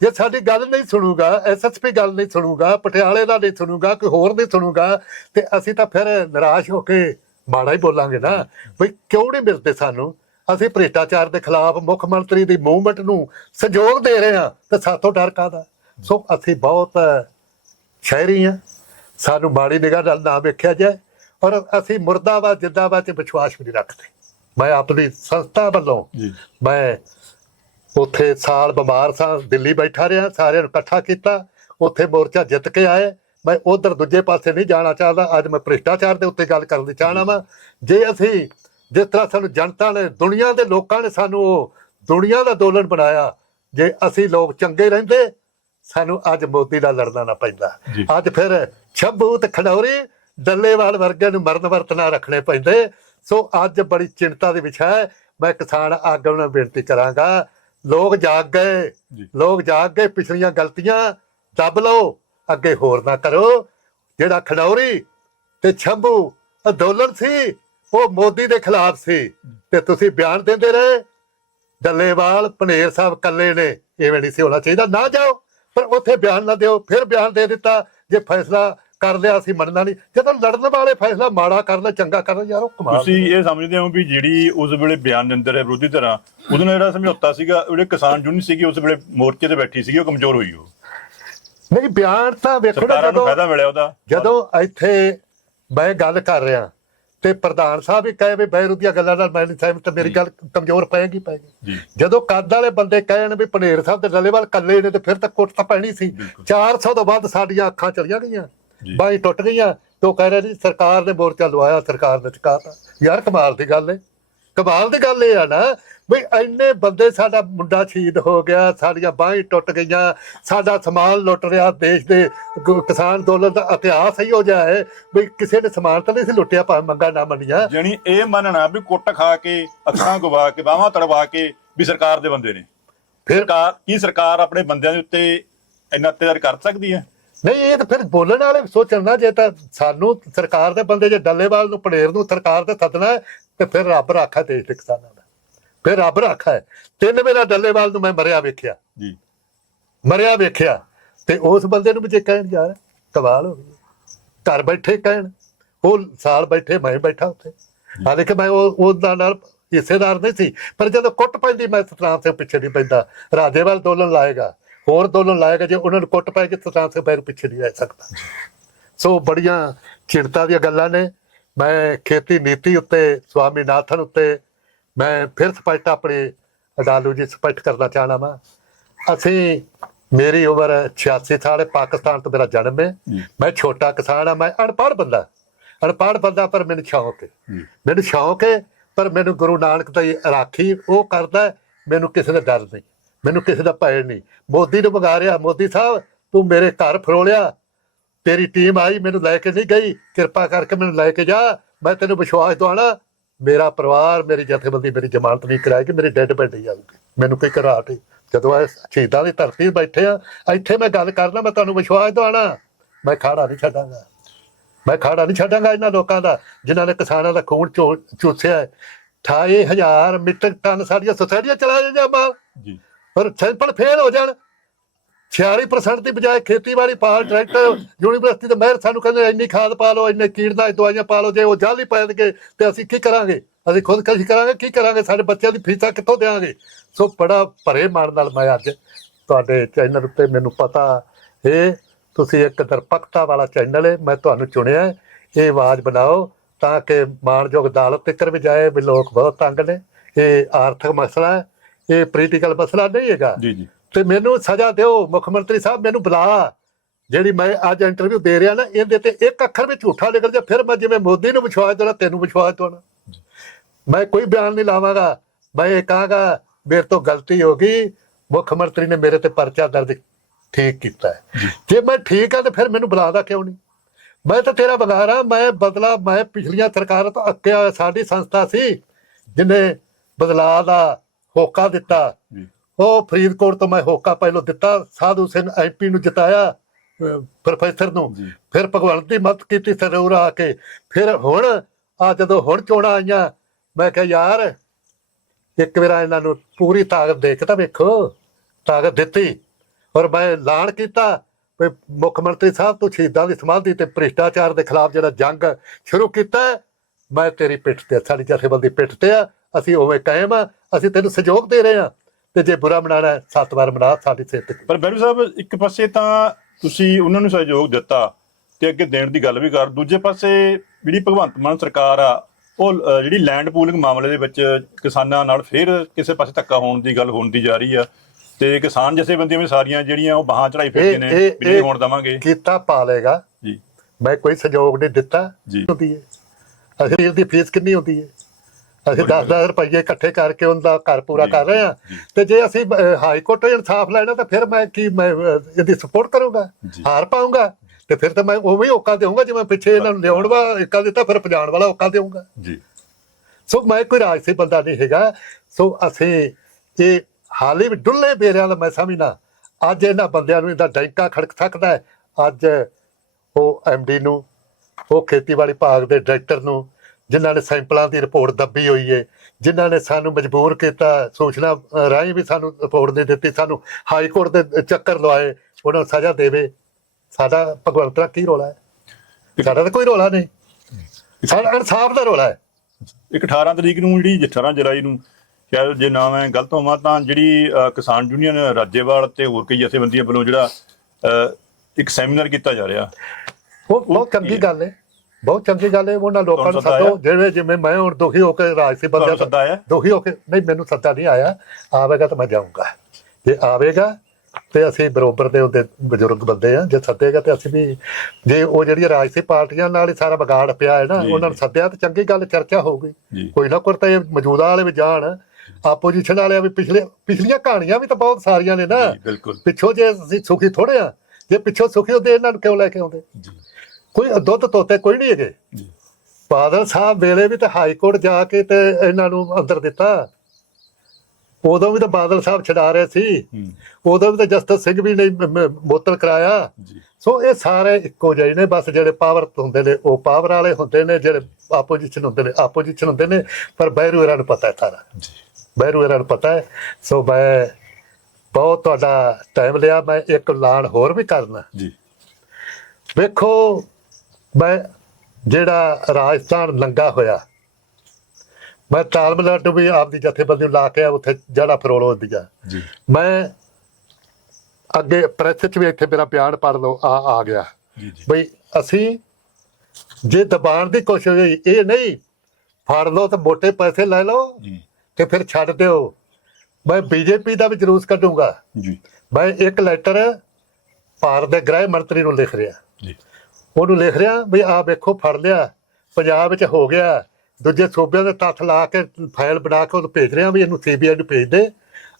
ਜੇ ਸਾਡੀ ਗੱਲ ਨਹੀਂ ਸੁਣੂਗਾ ਐਸਐਸਪੀ ਗੱਲ ਨਹੀਂ ਸੁਣੂਗਾ ਪਟਿਆਲੇ ਦਾ ਨਹੀਂ ਸੁਣੂਗਾ ਕੋਈ ਹੋਰ ਨਹੀਂ ਸੁਣੂਗਾ ਤੇ ਅਸੀਂ ਤਾਂ ਫਿਰ ਨਿਰਾਸ਼ ਹੋ ਕੇ ਮਾੜਾ ਹੀ ਬੋਲਾਂਗੇ ਨਾ। ਵੀ ਕਿਉਂ ਨਹੀਂ ਮਿਲਦੇ ਸਾਨੂੰ? ਅਸੀਂ ਭ੍ਰਿਸ਼ਟਾਚਾਰ ਦੇ ਖਿਲਾਫ ਮੁੱਖ ਮੰਤਰੀ ਦੀ ਮੂਵਮੈਂਟ ਨੂੰ ਸਹਿਯੋਗ ਦੇ ਰਹੇ ਹਾਂ ਤੇ ਸਾਥੋਂ ਡਰ ਕਾਦਾ ਸੋ ਅਸੀਂ ਬਹੁਤ ਸ਼ਹਿਰੀ ਹਾਂ। ਸਾਨੂੰ ਮਾੜੀ ਨਿਗਾਹ ਨਾਲ ਨਾ ਵੇਖਿਆ ਜਾਏ ਔਰ ਅਸੀਂ ਮੁਰਦਾਬਾਦ ਜਿੰਦਾਬਾਦ ਤੇ ਵਿਸ਼ਵਾਸ ਵੀ ਨਹੀਂ ਰੱਖਦੇ। ਮੈਂ ਆਪਣੀ ਸੰਸਥਾ ਵੱਲੋਂ ਮੈਂ ਉੱਥੇ ਸਾਲ ਬਿਮਾਰ ਸਾਂ ਦਿੱਲੀ ਬੈਠਾ ਰਿਹਾ ਸਾਰਿਆਂ ਨੂੰ ਇਕੱਠਾ ਕੀਤਾ। ਉੱਥੇ ਮੋਰਚਾ ਜਿੱਤ ਕੇ ਆਏ। ਮੈਂ ਉਧਰ ਦੂਜੇ ਪਾਸੇ ਨਹੀਂ ਜਾਣਾ ਚਾਹਦਾ ਅੱਜ ਮੈਂ ਭ੍ਰਿਸ਼ਟਾਚਾਰ ਦੇ ਉੱਤੇ ਗੱਲ ਕਰਨ ਦੀ ਚਾਹਣਾ ਵਾਂ। ਜੇ ਅਸੀਂ ਜਿਸ ਤਰ੍ਹਾਂ ਸਾਨੂੰ ਜਨਤਾ ਨੇ ਦੁਨੀਆ ਦੇ ਲੋਕਾਂ ਨੇ ਸਾਨੂੰ ਉਹ ਦੁਨੀਆ ਦਾ ਦੋਲਨ ਬਣਾਇਆ ਜੇ ਅਸੀਂ ਲੋਕ ਚੰਗੇ ਰਹਿੰਦੇ ਸਾਨੂੰ ਅੱਜ ਮੋਦੀ ਨਾਲ ਲੜਨਾ ਨਾ ਪੈਂਦਾ। ਅੱਜ ਫਿਰ ਛੱਬੂ ਤੇ ਖਡੌਰੀ ਡੱਲੇਵਾਲ ਵਰਗੇ ਨੂੰ ਮਰਨ ਵਰਤਨਾ ਰੱਖਣੇ ਪੈਂਦੇ। ਸੋ ਅੱਜ ਬੜੀ ਚਿੰਤਾ ਦੇ ਵਿਸ਼ਾ ਹੈ। ਮੈਂ ਕਿਸਾਨ ਆਗੂ ਨੂੰ ਬੇਨਤੀ ਕਰਾਂਗਾ ਲੋਕ ਜਾਗ ਗਏ। ਲੋਕ ਜਾਗ ਗਏ ਪਿਛਲੀਆਂ ਗਲਤੀਆਂ ਦੱਬ ਲਓ। ਅੱਗੇ ਹੋਰ ਨਾ ਕਰੋ। ਜਿਹੜਾ ਖਡੌਰੀ ਤੇ ਛੰਭੂ ਅੰਦੋਲਨ ਸੀ ਉਹ ਮੋਦੀ ਦੇ ਖਿਲਾਫ ਸੀ। ਤੇ ਤੁਸੀਂ ਬਿਆਨ ਦਿੰਦੇ ਰਹੇ ਡੱਲੇਵਾਲ ਪਨੇਰ ਸਾਹਿਬ ਕੱਲੇ ਨੇ ਐਵੇਂ ਨਹੀਂ ਸੀ ਹੋਣਾ ਚਾਹੀਦਾ। ਨਾ ਜਾਓ ਪਰ ਉੱਥੇ ਬਿਆਨ ਨਾ ਦਿਓ ਫਿਰ ਬਿਆਨ ਦੇ ਦਿੱਤਾ। ਜੇ ਫੈਸਲਾ ਕਰ ਲਿਆ ਅਸੀਂ ਮੰਨਣਾ ਨਹੀਂ। ਜਦੋਂ ਲੜਨ ਵਾਲੇ ਫੈਸਲਾ ਮਾੜਾ ਕਰ ਲੈ ਚੰਗਾ ਕਰ ਲੈ ਯਾਰੋ ਕਮਾਲ ਤੁਸੀਂ ਇਹ ਸਮਝਦੇ ਹੋ ਵੀ ਜਿਹੜੀ ਉਸ ਵੇਲੇ ਬਿਆਨ ਦਿੰਦੇ ਰਹੇ ਵਿਰੋਧੀ ਧਿਰਾਂ ਉਹਦੇ ਜਿਹੜਾ ਸਮਝੌਤਾ ਸੀਗਾ ਜਿਹੜੇ ਕਿਸਾਨ ਯੂਨੀਅਨ ਸੀਗੀ ਉਸ ਵੇਲੇ ਮੋਰਚੇ ਤੇ ਬੈਠੀ ਸੀਗੀ ਉਹ ਕਮਜ਼ੋਰ ਹੋਈ ਉਹ। ਨਹੀਂ ਬਿਆਨ ਤਾਂ ਵੇਖੋ ਨਾ ਸਰਕਾਰਾਂ ਨੂੰ ਜਦੋਂ ਫਾਇਦਾ ਮਿਲਿਆ ਉਹਦਾ। ਜਦੋਂ ਇੱਥੇ ਮੈਂ ਗੱਲ ਕਰ ਰਿਹਾ ਤੇ ਪ੍ਰਧਾਨ ਸਾਹਿਬ ਵੀ ਕਹੇ ਵੀ ਬੈਰੂ ਦੀਆਂ ਗੱਲਾਂ ਨਾਲ ਮੈਂ ਨਹੀਂ ਸਹਿਮਤ ਮੇਰੀ ਗੱਲ ਕਮਜ਼ੋਰ ਪਏਗੀ ਜੀ। ਜਦੋਂ ਕੱਦ ਵਾਲੇ ਬੰਦੇ ਕਹਿਣ ਵੀ ਪਨੇਰ ਸਾਹਿਬ ਤੇ ਡੱਲੇਵਾਲ ਕੱਲੇ ਨੇ ਤੇ ਫਿਰ ਤਾਂ ਕੁੱਟ ਤਾਂ ਪੈਣੀ ਸੀ। ਬਿਲਕੁਲ। 400 ਤੋਂ ਵੱਧ ਸਾਡੀਆਂ ਅੱਖਾਂ ਚਲੀਆਂ ਗਈਆਂ। ਬਾਈ ਟੁੱਟ ਗਈਆਂ ਤੇ ਕਹਿ ਰਹੇ ਜੀ ਸਰਕਾਰ ਨੇ ਮੋਰਚਾ ਲਵਾਇਆ ਸਰਕਾਰ ਨੇ ਚੁਕਾਤਾ ਯਾਰ ਕਮਾਲ ਦੀ ਗੱਲ ਏ। ਕਮਾਲ ਦੀ ਗੱਲ ਇਹ ਆ ਨਾ ਵੀ ਇੰਨੇ ਬੰਦੇ ਸਾਡਾ ਮੁੰਡਾ ਸ਼ਹੀਦ ਹੋ ਗਿਆ ਸਾਡੀਆਂ ਬਾਹਾਂ ਟੁੱਟ ਗਈਆਂ ਸਾਡਾ ਸਮਾਨ ਲੁੱਟ ਰਿਹਾ ਦੇਸ਼ ਦੇ ਕਿਸਾਨ ਅੰਦੋਲਨ ਦਾ ਇਤਿਹਾਸ ਹੀ ਹੋ ਜਾਏ ਵੀ ਕਿਸੇ ਨੇ ਸਮਾਨ ਤਾਂ ਨਹੀਂ ਸੀ ਲੁੱਟਿਆ ਭਾਵੇਂ ਮੰਗਾ ਨਾ ਮੰਨੀਆਂ। ਜਾਣੀ ਇਹ ਮੰਨਣਾ ਵੀ ਕੁੱਟ ਖਾ ਕੇ ਅੱਖਾਂ ਗਵਾ ਕੇ ਬਾਹਾਂ ਤੜਵਾ ਕੇ ਵੀ ਸਰਕਾਰ ਦੇ ਬੰਦੇ ਨੇ। ਫਿਰ ਕੀ ਸਰਕਾਰ ਆਪਣੇ ਬੰਦਿਆਂ ਦੇ ਉੱਤੇ ਇੰਨਾ ਅਤਿਆਚਾਰ ਕਰ ਸਕਦੀ ਹੈ? ਨਹੀਂ ਇਹ ਤਾਂ ਫਿਰ ਬੋਲਣ ਵਾਲੇ ਸੋਚਣ ਨਾ ਜੇ ਤਾਂ ਸਾਨੂੰ ਸਰਕਾਰ ਦੇ ਬੰਦੇ ਜੇ ਡੱਲੇਵਾਲ ਨੂੰ ਪਨੇਰ ਨੂੰ ਸਰਕਾਰ ਤੇ ਸੱਦਣਾ ਤੇ ਫਿਰ ਰੱਬ ਰਾਖਾ ਦੇਸ਼ ਦੇ ਕਿਸਾਨਾਂ ਦਾ। ਫਿਰ ਰੱਬ ਰਾਖਾ ਹੈ। ਤਿੰਨ ਮੇਰਾ ਡੱਲੇਵਾਲ ਨੂੰ ਮੈਂ ਮਰਿਆ ਵੇਖਿਆ। ਜੀ। ਮਰਿਆ ਵੇਖਿਆ। ਤੇ ਉਸ ਬੰਦੇ ਨੂੰ ਵੀ ਜੇ ਕਹਿਣ ਯਾਰ ਕਮਾਲ ਹੋ ਗਈ। ਘਰ ਬੈਠੇ ਕਹਿਣ। ਉਹ ਸਾਲ ਬੈਠੇ ਮੈਂ ਬੈਠਾ ਉੱਥੇ। ਹਾਲੇ ਕਿ ਮੈਂ ਉਹ ਉਹਦਾ ਨਾਲ ਹਿੱਸੇਦਾਰ ਨਹੀਂ ਸੀ। ਪਰ ਜਦੋਂ ਕੁੱਟ ਪੈਂਦੀ ਮੈਂ ਸਤਨਾਮ ਸਿੰਘ ਪਿੱਛੇ ਨਹੀਂ ਪੈਂਦਾ। ਰਾਜੇਵਾਲ ਦੋਲਨ ਲਾਏਗਾ। ਹੋਰ ਦੋਲਨ ਲਾਏਗਾ ਜੇ ਉਹਨਾਂ ਨੂੰ ਕੁੱਟ ਪੈ ਕੇ ਸਤਨਾਮ ਸਿੰਘ ਪੈਰ ਪਿੱਛੇ ਨਹੀਂ ਰਹਿ ਸਕਦਾ। ਸੋ ਬੜੀਆਂ ਚਿੰਤਾ ਦੀਆਂ ਗੱਲਾਂ ਨੇ। ਮੈਂ ਖੇਤੀ ਨੀਤੀ ਉੱਤੇ ਸਵਾਮੀਨਾਥਨ ਉੱਤੇ ਮੈਂ ਫਿਰ ਸਪਸ਼ਟ ਆਪਣੇ ਅਡਾਲੂ ਜੀ ਸਪਸ਼ਟ ਕਰਨਾ ਚਾਹਣਾ ਵਾਂ। ਅਸੀਂ ਮੇਰੀ ਉਮਰ 86 ਸਾਲ ਹੈ ਪਾਕਿਸਤਾਨ ਤੋਂ ਮੇਰਾ ਜਨਮ ਹੈ। ਜੀ। ਮੈਂ ਛੋਟਾ ਕਿਸਾਨ ਆ ਮੈਂ ਅਨਪੜ੍ਹ ਬੰਦਾ। ਅਨਪੜ੍ਹ ਬੰਦਾ ਪਰ ਮੈਨੂੰ ਸ਼ੌਕ ਹੈ। ਜੀ। ਮੈਨੂੰ ਸ਼ੌਕ ਹੈ ਪਰ ਮੈਨੂੰ ਗੁਰੂ ਨਾਨਕ ਦਾ ਰਾਖੀ ਉਹ ਕਰਦਾ ਮੈਨੂੰ ਕਿਸੇ ਦਾ ਡਰ ਨਹੀਂ। ਮੈਨੂੰ ਕਿਸੇ ਦਾ ਭੈ ਨਹੀਂ। ਮੋਦੀ ਨੂੰ ਮੰਗਾ ਰਿਹਾ, ਮੋਦੀ ਸਾਹਿਬ, ਤੂੰ ਮੇਰੇ ਘਰ ਫਰੋਲਿਆ। ਤੇਰੀ ਟੀਮ ਆਈ, ਮੈਨੂੰ ਲੈ ਕੇ ਨਹੀਂ ਗਈ। ਕਿਰਪਾ ਕਰਕੇ ਮੈਨੂੰ ਲੈ ਕੇ ਜਾ। ਮੈਂ ਤੈਨੂੰ ਵਿਸ਼ਵਾਸ ਦਵਾਣਾ ਮੇਰਾ ਪਰਿਵਾਰ, ਮੇਰੀ ਜਥੇਬੰਦੀ, ਮੇਰੀ ਜ਼ਮਾਨਤ ਨਹੀਂ ਕਰਾਏਗੀ, ਮੇਰੀ ਡੈਡ ਬੈਡ ਜਾਊਗੀ ਮੈਨੂੰ ਕੋਈ ਘਰਾਟ ਨਹੀਂ। ਜਦੋਂ ਇਹ ਸ਼ਹੀਦਾਂ ਦੀ ਧਰਤੀ ਬੈਠੇ ਆ, ਇੱਥੇ ਮੈਂ ਗੱਲ ਕਰਨਾ, ਮੈਂ ਤੁਹਾਨੂੰ ਵਿਸ਼ਵਾਸ ਦਵਾਣਾ ਮੈਂ ਖਾੜਾ ਨਹੀਂ ਛੱਡਾਂਗਾ। ਮੈਂ ਖਾੜਾ ਨਹੀਂ ਛੱਡਾਂਗਾ ਇਹਨਾਂ ਲੋਕਾਂ ਦਾ, ਜਿਨ੍ਹਾਂ ਨੇ ਕਿਸਾਨਾਂ ਦਾ ਖੂਨ ਚੋ- ਚੂਸਿਆ ਹੈ। 28000 ਮੀਟਰ ਟਨ ਸਾਡੀਆਂ ਸੁਸਾਇਟੀਆਂ ਚਲਾ ਜਾਂ ਮਾਲ ਜੀ। ਪਰ ਸੈਂਪਲ ਫੇਲ ਹੋ ਜਾਣ। 46% ਦੀ ਬਜਾਏ ਖੇਤੀਬਾੜੀ ਪਾਲ ਡਾਇਰੈਕਟਰ ਯੂਨੀਵਰਸਿਟੀ ਦੇ ਮਹਿਰ ਸਾਨੂੰ ਕਹਿੰਦੇ, ਇੰਨੀ ਖਾਦ ਪਾ ਲਓ, ਇੰਨੇ ਕੀੜਨਾਸ਼ਕ ਦਵਾਈਆਂ ਪਾ ਲਓ, ਜੇ ਉਹ ਜਾਲੀ ਪੈਣਗੇ ਤੇ ਅਸੀਂ ਕੀ ਕਰਾਂਗੇ? ਅਸੀਂ ਖੁਦਕਸ਼ੀ ਕਰਾਂਗੇ, ਕੀ ਕਰਾਂਗੇ? ਸਾਡੇ ਬੱਚਿਆਂ ਦੀ ਫੀਸਾਂ ਕਿੱਥੋਂ ਦੇਵਾਂਗੇ? ਸੋ ਬੜਾ ਭਰੇ ਮਾਰ ਨਾਲ ਮੈਂ ਅੱਜ ਤੁਹਾਡੇ ਚੈਨਲ ਉੱਤੇ ਮੈਨੂੰ ਪਤਾ ਇਹ ਤੁਸੀਂ ਇੱਕ ਦਰਪਕਤਾ ਵਾਲਾ ਚੈਨਲ ਹੈ ਮੈਂ ਤੁਹਾਨੂੰ ਚੁਣਿਆ ਇਹ ਆਵਾਜ਼ ਬਣਾਓ ਤਾਂ ਕਿ ਮਾਣਯੋਗ ਅਦਾਲਤ ਤੱਕ ਵੀ ਜਾਏ, ਵੀ ਲੋਕ ਬਹੁਤ ਤੰਗ ਨੇ। ਇਹ ਆਰਥਿਕ ਮਸਲਾ ਹੈ ਇਹ ਪੋਲੀਟੀਕਲ ਮਸਲਾ ਨਹੀਂ ਹੈਗਾ। ਜੀ ਜੀ। ਤੇ ਮੈਨੂੰ ਸਜ਼ਾ ਦਿਓ ਮੁੱਖ ਮੰਤਰੀ ਸਾਹਿਬ ਮੈਨੂੰ ਬੁਲਾ। ਜਿਹੜੀ ਮੈਂ ਅੱਜ ਇੰਟਰਵਿਊ ਦੇ ਰਿਹਾ ਨਾ ਇਹਦੇ ਤੇ ਇੱਕ ਅੱਖਰ ਵੀ ਝੂਠਾ ਨਿਕਲ ਜਾ ਫਿਰ ਮੈਂ ਜਿਵੇਂ ਮੋਦੀ ਨੂੰ ਵਿਸ਼ਵਾਸ ਦੇਣਾ ਤੈਨੂੰ ਵਿਸ਼ਵਾਸ ਦੇਣਾ। ਮੈਂ ਕੋਈ ਬਿਆਨ ਨਹੀਂ ਲਾਵਾਂਗਾ। ਮੈਂ ਇਹ ਕਹਾਂਗਾ ਮੇਰੇ ਤੋਂ ਗਲਤੀ ਹੋ ਗਈ। ਮੁੱਖ ਮੰਤਰੀ ਨੇ ਮੇਰੇ ਤੇ ਪਰਚਾ ਦਰਜ ਠੀਕ ਕੀਤਾ ਹੈ। ਜੇ। ਮੈਂ ਠੀਕ ਆ ਤੇ ਫਿਰ ਮੈਨੂੰ ਬੁਲਾਦਾ ਕਿਉਂ ਨਹੀਂ? ਮੈਂ ਤਾਂ ਤੇਰਾ ਬਗਾਰਾ ਮੈਂ ਬਦਲਾ ਮੈਂ ਪਿਛਲੀਆਂ ਸਰਕਾਰਾਂ ਤੋਂ ਅੱਕਿਆ ਸਾਡੀ ਸੰਸਥਾ ਸੀ ਜਿਹਨੇ ਬਦਲਾਅ ਦਾ ਹੋਕਾ ਦਿੱਤਾ। ਉਹ ਫਰੀਦਕੋਟ ਤੋਂ ਮੈਂ ਹੋਕਾ ਪਹਿਲੋਂ ਦਿੱਤਾ ਸਾਧੂ ਸਿੰਘ ਐਮਪੀ ਨੂੰ ਜਿਤਾਇਆ ਪ੍ਰੋਫੈਸਰ ਨੂੰ। ਫਿਰ ਭਗਵੰਤ ਦੀ ਮਦਦ ਕੀਤੀ ਸਰੂਰ ਆ ਕੇ। ਫਿਰ ਹੁਣ ਆ ਜਦੋਂ ਹੁਣ ਚੋਣਾਂ ਆਈਆਂ ਮੈਂ ਕਿਹਾ ਯਾਰ ਇੱਕ ਵਾਰ ਇਹਨਾਂ ਨੂੰ ਪੂਰੀ ਤਾਕਤ ਦੇ ਕੇ ਤਾਂ ਵੇਖੋ। ਤਾਕਤ ਦਿੱਤੀ। ਔਰ ਮੈਂ ਐਲਾਨ ਕੀਤਾ ਵੀ ਮੁੱਖ ਮੰਤਰੀ ਸਾਹਿਬ ਤੋਂ ਸ਼ਹੀਦਾਂ ਦੀ ਸਮਾਧੀ ਤੇ ਭ੍ਰਿਸ਼ਟਾਚਾਰ ਦੇ ਖਿਲਾਫ ਜਿਹੜਾ ਜੰਗ ਸ਼ੁਰੂ ਕੀਤਾ ਮੈਂ ਤੇਰੀ ਪਿੱਠ ਤੇ ਸਾਡੀ ਜਥੇਬੰਦੀ ਪਿੱਠ ਤੇ ਆ। ਅਸੀਂ ਉਵੇਂ ਕਾਇਮ ਆ ਅਸੀਂ ਤੈਨੂੰ ਸਹਿਯੋਗ ਦੇ ਰਹੇ ਆ ਤੇ ਜੇ ਬੁਰਾ ਮਨਾਣਾ ਸੱਤ ਵਾਰ ਮਨਾ ਸਾਡੀ ਸਿਰ ਤੇ ਪਰ ਬੈਰੂ ਸਾਹਿਬ ਇੱਕ ਪਾਸੇ ਤਾਂ ਤੁਸੀਂ ਉਹਨਾਂ ਨੂੰ ਸਹਿਯੋਗ ਦਿੱਤਾ ਤੇ ਅੱਗੇ ਦੇਣ ਦੀ ਗੱਲ ਵੀ ਕਰ ਦੂਜੇ ਪਾਸੇ ਜਿਹੜੀ ਭਗਵੰਤ ਮਾਨ ਸਰਕਾਰ ਆ ਉਹ ਜਿਹੜੀ ਲੈਂਡ ਪੂਲਿੰਗ ਮਾਮਲੇ ਦੇ ਵਿੱਚ ਕਿਸਾਨਾਂ ਨਾਲ ਫਿਰ ਕਿਸੇ ਪਾਸੇ ਧੱਕਾ ਹੋਣ ਦੀ ਗੱਲ ਹੋਣ ਦੀ ਜਾ ਰਹੀ ਆ ਤੇ ਕਿਸਾਨ ਜਥੇਬੰਦੀਆਂ ਵੀ ਸਾਰੀਆਂ ਜਿਹੜੀਆਂ ਉਹ ਬਾਹਾਂ ਚੜਾਈ ਫਿਰਦੇ ਨੇ ਵੀ ਨਹੀਂ ਹੋਣ ਦਵਾਂਗੇ। ਕੀਤਾ ਪਾਲੇਗਾ ਜੀ। ਮੈਂ ਕੋਈ ਸਹਿਯੋਗ ਨਹੀਂ ਦਿੱਤਾ। ਜੀ। ਹੁੰਦੀ ਹੈ ਦੀ ਫੀਸ ਕਿੰਨੀ ਹੁੰਦੀ ਹੈ? ਅਸੀਂ 10000 ਰੁਪਏ ਇਕੱਠੇ ਕਰਕੇ ਉਹਦਾ ਘਰ ਪੂਰਾ ਕਰ ਰਹੇ ਜੀ। ਤੇ ਜੇ ਅਸੀਂ ਹਾਈ ਕੋਰਟ ਤੋਂ ਇਨਸਾਫ ਲੈਣਾ ਤਾਂ ਫਿਰ ਮੈਂ ਕੀ ਮੈਂ ਇਹਦੀ ਸਪੋਰਟ ਕਰੂੰਗਾ। ਹਾਰ ਪਾਉਂਗਾ? ਤੇ ਫਿਰ ਤਾਂ ਮੈਂ ਉਵੇਂ ਹੀ ਔਕਾ ਦੇਵਾਂਗਾ ਜਿਵੇਂ ਪਿੱਛੇ ਇਹਨਾਂ ਨੂੰ ਲਿਆਉਣ ਵਾ ਇੱਕਾ ਦਿੱਤਾ ਫਿਰ ਪਜਾਣ ਵਾਲਾ ਔਕਾ ਦੇਵਾਂਗਾ ਜੀ। ਸੋ ਮੈਂ ਕੋਈ ਰਾਜਸੀ ਬੰਦਾ ਨਹੀਂ ਹੈਗਾ। ਸੋ ਅਸੀਂ ਇਹ ਹਾਲੇ ਵੀ ਡੁੱਲੇ ਬੇਰਿਆਂ ਦਾ ਮੈਂ ਸਮਝਣਾ ਅੱਜ ਇਹਨਾਂ ਬੰਦਿਆਂ ਨੂੰ ਇਹਦਾ ਡੈਂਕਾ ਖੜਕ ਸਕਦਾ ਹੈ। ਅੱਜ ਉਹ ਐਮਡੀ ਨੂੰ ਉਹ ਖੇਤੀਬਾੜੀ ਵਿਭਾਗ ਦੇ ਡਾਇਰੈਕਟਰ ਨੂੰ ਜਿਨ੍ਹਾਂ ਨੇ ਸੈਂਪਲਾਂ ਦੀ ਰਿਪੋਰਟ ਦੱਬੀ ਹੋਈ ਹੈ ਜਿਨ੍ਹਾਂ ਨੇ ਸਾਨੂੰ ਮਜਬੂਰ ਕੀਤਾ ਸੂਚਨਾ ਅ, ਰਾਹੀਂ ਵੀ ਸਾਨੂੰ ਰਿਪੋਰਟ ਦੇ ਦਿੱਤੀ ਸਾਨੂੰ ਹਾਈ ਕੋਰਟ ਦੇ ਚੱਕਰ ਲਵਾਏ ਉਹਨਾਂ ਨੂੰ ਸਜ਼ਾ ਦੇਵੇ। ਸਾਡਾ ਭਗਵੰਤ ਦਾ ਕੀ ਰੋਲਾ ਹੈ? ਸਾਡਾ ਤਾਂ ਕੋਈ ਰੋਲਾ ਨਹੀਂ। ਸਾਡਾ ਇਨਸਾਫ ਦਾ ਰੋਲਾ ਹੈ। ਇੱਕ 18 ਤਰੀਕ ਨੂੰ ਜਿਹੜੀ 18 ਜੁਲਾਈ ਨੂੰ ਸ਼ਾਇਦ ਜੇ ਨਾ ਮੈਂ ਗਲਤ ਹੋਵਾਂ ਤਾਂ ਜਿਹੜੀ ਕਿਸਾਨ ਯੂਨੀਅਨ ਰਾਜੇਵਾਲ ਤੇ ਹੋਰ ਕਈ ਜਥੇਬੰਦੀਆਂ ਵੱਲੋਂ ਜਿਹੜਾ ਇੱਕ ਸੈਮੀਨਾਰ ਕੀਤਾ ਜਾ ਰਿਹਾ। ਉਹ ਬਹੁਤ ਚੰਗੀ ਗੱਲ ਹੈ ਬਹੁਤ ਚੰਗੀ ਗੱਲ ਹੈ ਉਹਨਾਂ ਲੋਕਾਂ ਨੂੰ ਸੱਦੋ ਜਿਹੜੇ ਜਿਵੇਂ ਮੈਂ ਹੁਣ ਦੁਖੀ ਹੋ ਕੇ ਤੁਹਾਨੂੰ ਸੱਦਾ ਆਇਆ? ਦੁਖੀ ਹੋ ਕੇ ਨਹੀਂ ਮੈਨੂੰ ਸੱਦਾ ਨਹੀਂ ਆਇਆ। ਆਵੇਗਾ ਤਾਂ ਮੈਂ ਜਾਊਂਗਾ। ਜੇ ਆਵੇਗਾ ਤੇ ਅਸੀਂ ਬਰੋਬਰ ਦੇ ਉਹਦੇ ਬਜ਼ੁਰਗ ਬੰਦੇ ਆ ਜੇ ਸੱਦੇਗਾ ਤੇ ਅਸੀਂ ਵੀ ਜੇ ਉਹ ਜਿਹੜੀ ਰਾਜਸੀ ਪਾਰਟੀਆਂ ਨਾਲ ਹੀ ਸਾਰਾ ਵਿਗਾੜ ਪਿਆ ਹੈ ਨਾ ਉਹਨਾਂ ਨੂੰ ਸੱਦਿਆ ਤਾਂ ਚੰਗੀ ਗੱਲ ਚਰਚਾ ਹੋਊਗੀ। ਕੋਈ ਨਾ ਕੋਈ ਤਾਂ ਇਹ ਮੌਜੂਦਾ ਵਾਲੇ ਵੀ ਜਾਣ ਆਪੋਜੀਸ਼ਨ ਵਾਲਿਆਂ ਵੀ ਪਿਛਲੇ ਪਿਛਲੀਆਂ ਕਹਾਣੀਆਂ ਵੀ ਤਾਂ ਬਹੁਤ ਸਾਰੀਆਂ ਨੇ ਨਾ। ਪਿੱਛੋਂ ਜੇ ਅਸੀਂ ਸੁਖੀ ਥੋੜੇ ਆ ਜੇ ਪਿੱਛੋਂ ਸੁਖੀ ਹੁੰਦੇ ਇਹਨਾਂ ਨੂੰ ਕਿਉਂ ਲੈ ਕੇ ਆਉਂਦੇ? ਜੀ। ਕੋਈ ਦੁੱਧ ਤੋਤੇ ਕੋਈ ਨਹੀਂ ਹੈਗੇ। ਜੀ। ਬਾਦਲ ਸਾਹਿਬ ਵੇਲੇ ਵੀ ਤਾਂ ਹਾਈ ਕੋਰਟ ਜਾ ਕੇ ਤੇ ਇਹਨਾਂ ਨੂੰ ਅੰਦਰ ਦਿੱਤਾ। ਉਦੋਂ ਵੀ ਤਾਂ ਬਾਦਲ ਸਾਹਿਬ ਛਡਾ ਰਹੇ ਸੀ। ਉਦੋਂ ਵੀ ਤਾਂ ਜਸਟਿਸ ਸਿੰਘ ਵੀ ਨਹੀਂ ਮੁਅੱਤਲ ਕਰਾਇਆ। ਸੋ ਇਹ ਸਾਰੇ ਇੱਕੋ ਜਿਹੇ ਨੇ ਬਸ ਜਿਹੜੇ ਪਾਵਰ ਹੁੰਦੇ ਨੇ ਉਹ ਪਾਵਰ ਵਾਲੇ ਹੁੰਦੇ ਨੇ ਜਿਹੜੇ ਆਪੋਜੀਸ਼ਨ ਹੁੰਦੇ ਨੇ ਆਪੋਜੀਸ਼ਨ ਹੁੰਦੇ ਨੇ। ਪਰ ਬਹਿਰੂ ਇਹਨਾਂ ਨੂੰ ਪਤਾ ਹੈ ਸਾਰਾ। ਜੀ। ਬਹਿਰੂ ਇਹਨਾਂ ਨੂੰ ਪਤਾ ਹੈ। ਸੋ ਮੈਂ ਬਹੁਤ ਤੁਹਾਡਾ ਟਾਈਮ ਲਿਆ। ਮੈਂ ਇੱਕ ਐਲਾਨ ਹੋਰ ਵੀ ਕਰਨਾ। ਜੀ। ਵੇਖੋ ਮੈਂ ਜਿਹੜਾ ਰਾਜਸਥਾਨ ਲੰਗਾ ਹੋਇਆ ਮੈਂ ਤਾਲਮਲਾਡ ਵੀ ਆਪਦੀ ਜਥੇਬੰਦੀ ਨੂੰ ਲਾ ਕੇ ਉੱਥੇ ਜੜਾ ਫਰੋਲੋ ਦਿਆ। ਜੀ। ਮੈਂ ਅੱਗੇ ਪ੍ਰੈਸ 'ਚ ਵੀ ਇੱਥੇ ਮੇਰਾ ਬਿਆਨ ਪੜ੍ਹ ਲਓ ਆ ਆ ਗਿਆ। ਜੀ ਜੀ। ਬਈ ਅਸੀਂ ਜੇ ਦਬਾਣ ਦੀ ਕੋਸ਼ਿਸ਼ ਹੋਈ ਇਹ ਨਹੀਂ ਫੜ ਲਓ ਤੇ ਮੋٹے ਪੈਸੇ ਲੈ ਲਓ ਜੀ। ਤੇ ਫਿਰ ਛੱਡ ਦਿਓ। ਮੈਂ ਬੀਜੇਪੀ ਦਾ ਵੀ ਜਲੂਸ ਕੱਢੂੰਗਾ। ਜੀ। ਮੈਂ ਇੱਕ ਲੈਟਰ ਭਾਰਤ ਦੇ ਗ੍ਰਹਿ ਮੰਤਰੀ ਨੂੰ ਲਿਖ ਰਿਹਾ। ਜੀ। ਉਹਨੂੰ ਲਿਖ ਰਿਹਾ ਵੀ ਆ ਵੇਖੋ ਫੜ ਲਿਆ। ਪੰਜਾਬ ਵਿੱਚ ਹੋ ਗਿਆ। ਦੂਜੇ ਸੂਬਿਆਂ ਦੇ ਤੱਥ ਲਾ ਕੇ ਫਾਈਲ ਬਣਾ ਕੇ ਉਹਨੂੰ ਭੇਜ ਰਿਹਾ ਵੀ ਇਹਨੂੰ ਸੀਬੀਆਈ ਨੂੰ ਭੇਜ ਦੇ।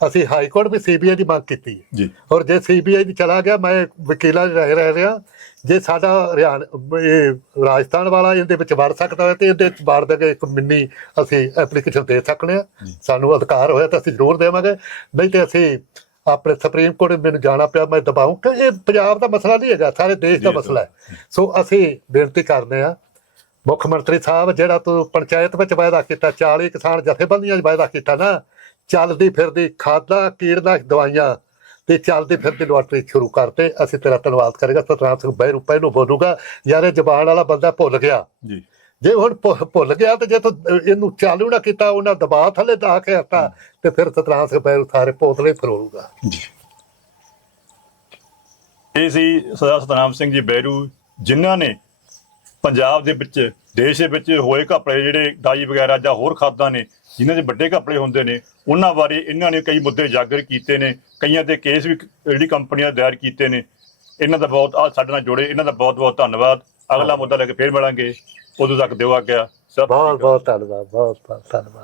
ਅਸੀਂ ਹਾਈ ਕੋਰਟ ਵੀ ਸੀਬੀਆਈ ਦੀ ਮੰਗ ਕੀਤੀ ਜੀ। ਔਰ ਜੇ ਸੀਬੀਆਈ ਦੀ ਚਲਾ ਗਿਆ ਮੈਂ ਵਕੀਲਾਂ 'ਚ ਰਹਿ ਰਹਿ ਰਿਹਾ ਜੇ ਸਾਡਾ ਹਰਿਆਣਾ ਇਹ ਰਾਜਸਥਾਨ ਵਾਲਾ ਇਹਦੇ ਵਿੱਚ ਵੜ ਸਕਦਾ ਹੈ ਤੇ ਇਹਦੇ ਵਿੱਚ ਵੜ ਦੇ ਇੱਕ ਮਿੰਨੀ ਅਸੀਂ ਐਪਲੀਕੇਸ਼ਨ ਦੇ ਸਕਦੇ ਹਾਂ। ਸਾਨੂੰ ਅਧਿਕਾਰ ਹੋਇਆ ਤਾਂ ਅਸੀਂ ਜ਼ਰੂਰ ਦੇਵਾਂਗੇ। ਨਹੀਂ ਤੇ ਅਸੀਂ ਆਪਣੇ ਸੁਪਰੀਮ ਕੋਰਟ ਮੈਨੂੰ ਜਾਣਾ ਪਿਆ ਮੈਂ ਦਬਾਉਂ ਕਿ ਇਹ ਪੰਜਾਬ ਦਾ ਮਸਲਾ ਨਹੀਂ ਹੈਗਾ ਸਾਰੇ ਦੇਸ਼ ਦਾ ਮਸਲਾ ਹੈ। ਸੋ ਅਸੀਂ ਬੇਨਤੀ ਕਰਦੇ ਹਾਂ ਮੁੱਖ ਮੰਤਰੀ ਸਾਹਿਬ ਜਿਹੜਾ ਤੂੰ ਪੰਚਾਇਤ ਵਿੱਚ ਵਾਅਦਾ ਕੀਤਾ 40 ਕਿਸਾਨ ਜਥੇਬੰਦੀਆਂ 'ਚ ਵਾਅਦਾ ਕੀਤਾ ਨਾ ਚੱਲਦੀ ਫਿਰਦੀ ਖਾਦਾਂ ਕੀੜਨਾਸ਼ਕ ਦਵਾਈਆਂ ਤੇ ਚੱਲਦੀ ਫਿਰਦੀ ਲਾਟਰੀ ਸ਼ੁਰੂ ਕਰਤੇ ਅਸੀਂ ਤੇਰਾ ਧੰਨਵਾਦ ਕਰਾਂਗੇ। ਸਤਨਾਮ ਸਿੰਘ ਬਹਿਰੂ ਪਹਿਲੋਂ ਬੋਲੂਗਾ ਯਾਰ ਇਹ ਜ਼ਬਾਨ ਵਾਲਾ ਬੰਦਾ ਭੁੱਲ ਗਿਆ। ਜੀ। ਜੇ ਹੁਣ ਭੁੱਲ ਗਿਆ ਤੇ ਜੇ ਤੂੰ ਇਹਨੂੰ ਚਾਲੂ ਨਾ ਕੀਤਾ ਉਹਨਾਂ ਦਬਾਅ ਥੱਲੇ ਦਾ ਕੇ ਹਟਾ ਤੇ ਫਿਰ ਸਤਨਾਮ ਸਿੰਘ ਬਹਿਰੂ ਸਾਰੇ ਪੋਤਲੇ ਫਰੋਲੂਗਾ ਜੀ। ਇਹ ਸੀ ਸਰਦਾਰ ਸਤਨਾਮ ਸਿੰਘ ਜੀ ਬੈਰੂ ਜਿਨ੍ਹਾਂ ਨੇ ਪੰਜਾਬ ਦੇ ਵਿੱਚ ਦੇਸ਼ ਦੇ ਵਿੱਚ ਹੋਏ ਘਪਲੇ ਜਿਹੜੇ ਡਾਈ ਵਗੈਰਾ ਜਾਂ ਹੋਰ ਖਾਦਾਂ ਨੇ ਜਿਨ੍ਹਾਂ ਦੇ ਵੱਡੇ ਘਪਲੇ ਹੁੰਦੇ ਨੇ ਉਹਨਾਂ ਬਾਰੇ ਇਹਨਾਂ ਨੇ ਕਈ ਮੁੱਦੇ ਉਜਾਗਰ ਕੀਤੇ ਨੇ ਕਈਆਂ ਤੇ ਕੇਸ ਵੀ ਜਿਹੜੀ ਕੰਪਨੀਆਂ ਦਾਇਰ ਕੀਤੇ ਨੇ। ਇਹਨਾਂ ਦਾ ਬਹੁਤ ਆ ਸਾਡੇ ਨਾਲ ਜੁੜੇ ਇਹਨਾਂ ਦਾ ਬਹੁਤ ਬਹੁਤ ਧੰਨਵਾਦ। ਅਗਲਾ ਮੁੱਦਾ ਲੈ ਕੇ ਫੇਰ ਮਿਲਾਂਗੇ। ਉਦੋਂ ਤੱਕ ਦਿਓ ਆ ਗਿਆ ਬਹੁਤ ਬਹੁਤ ਧੰਨਵਾਦ ਬਹੁਤ ਬਹੁਤ ਧੰਨਵਾਦ।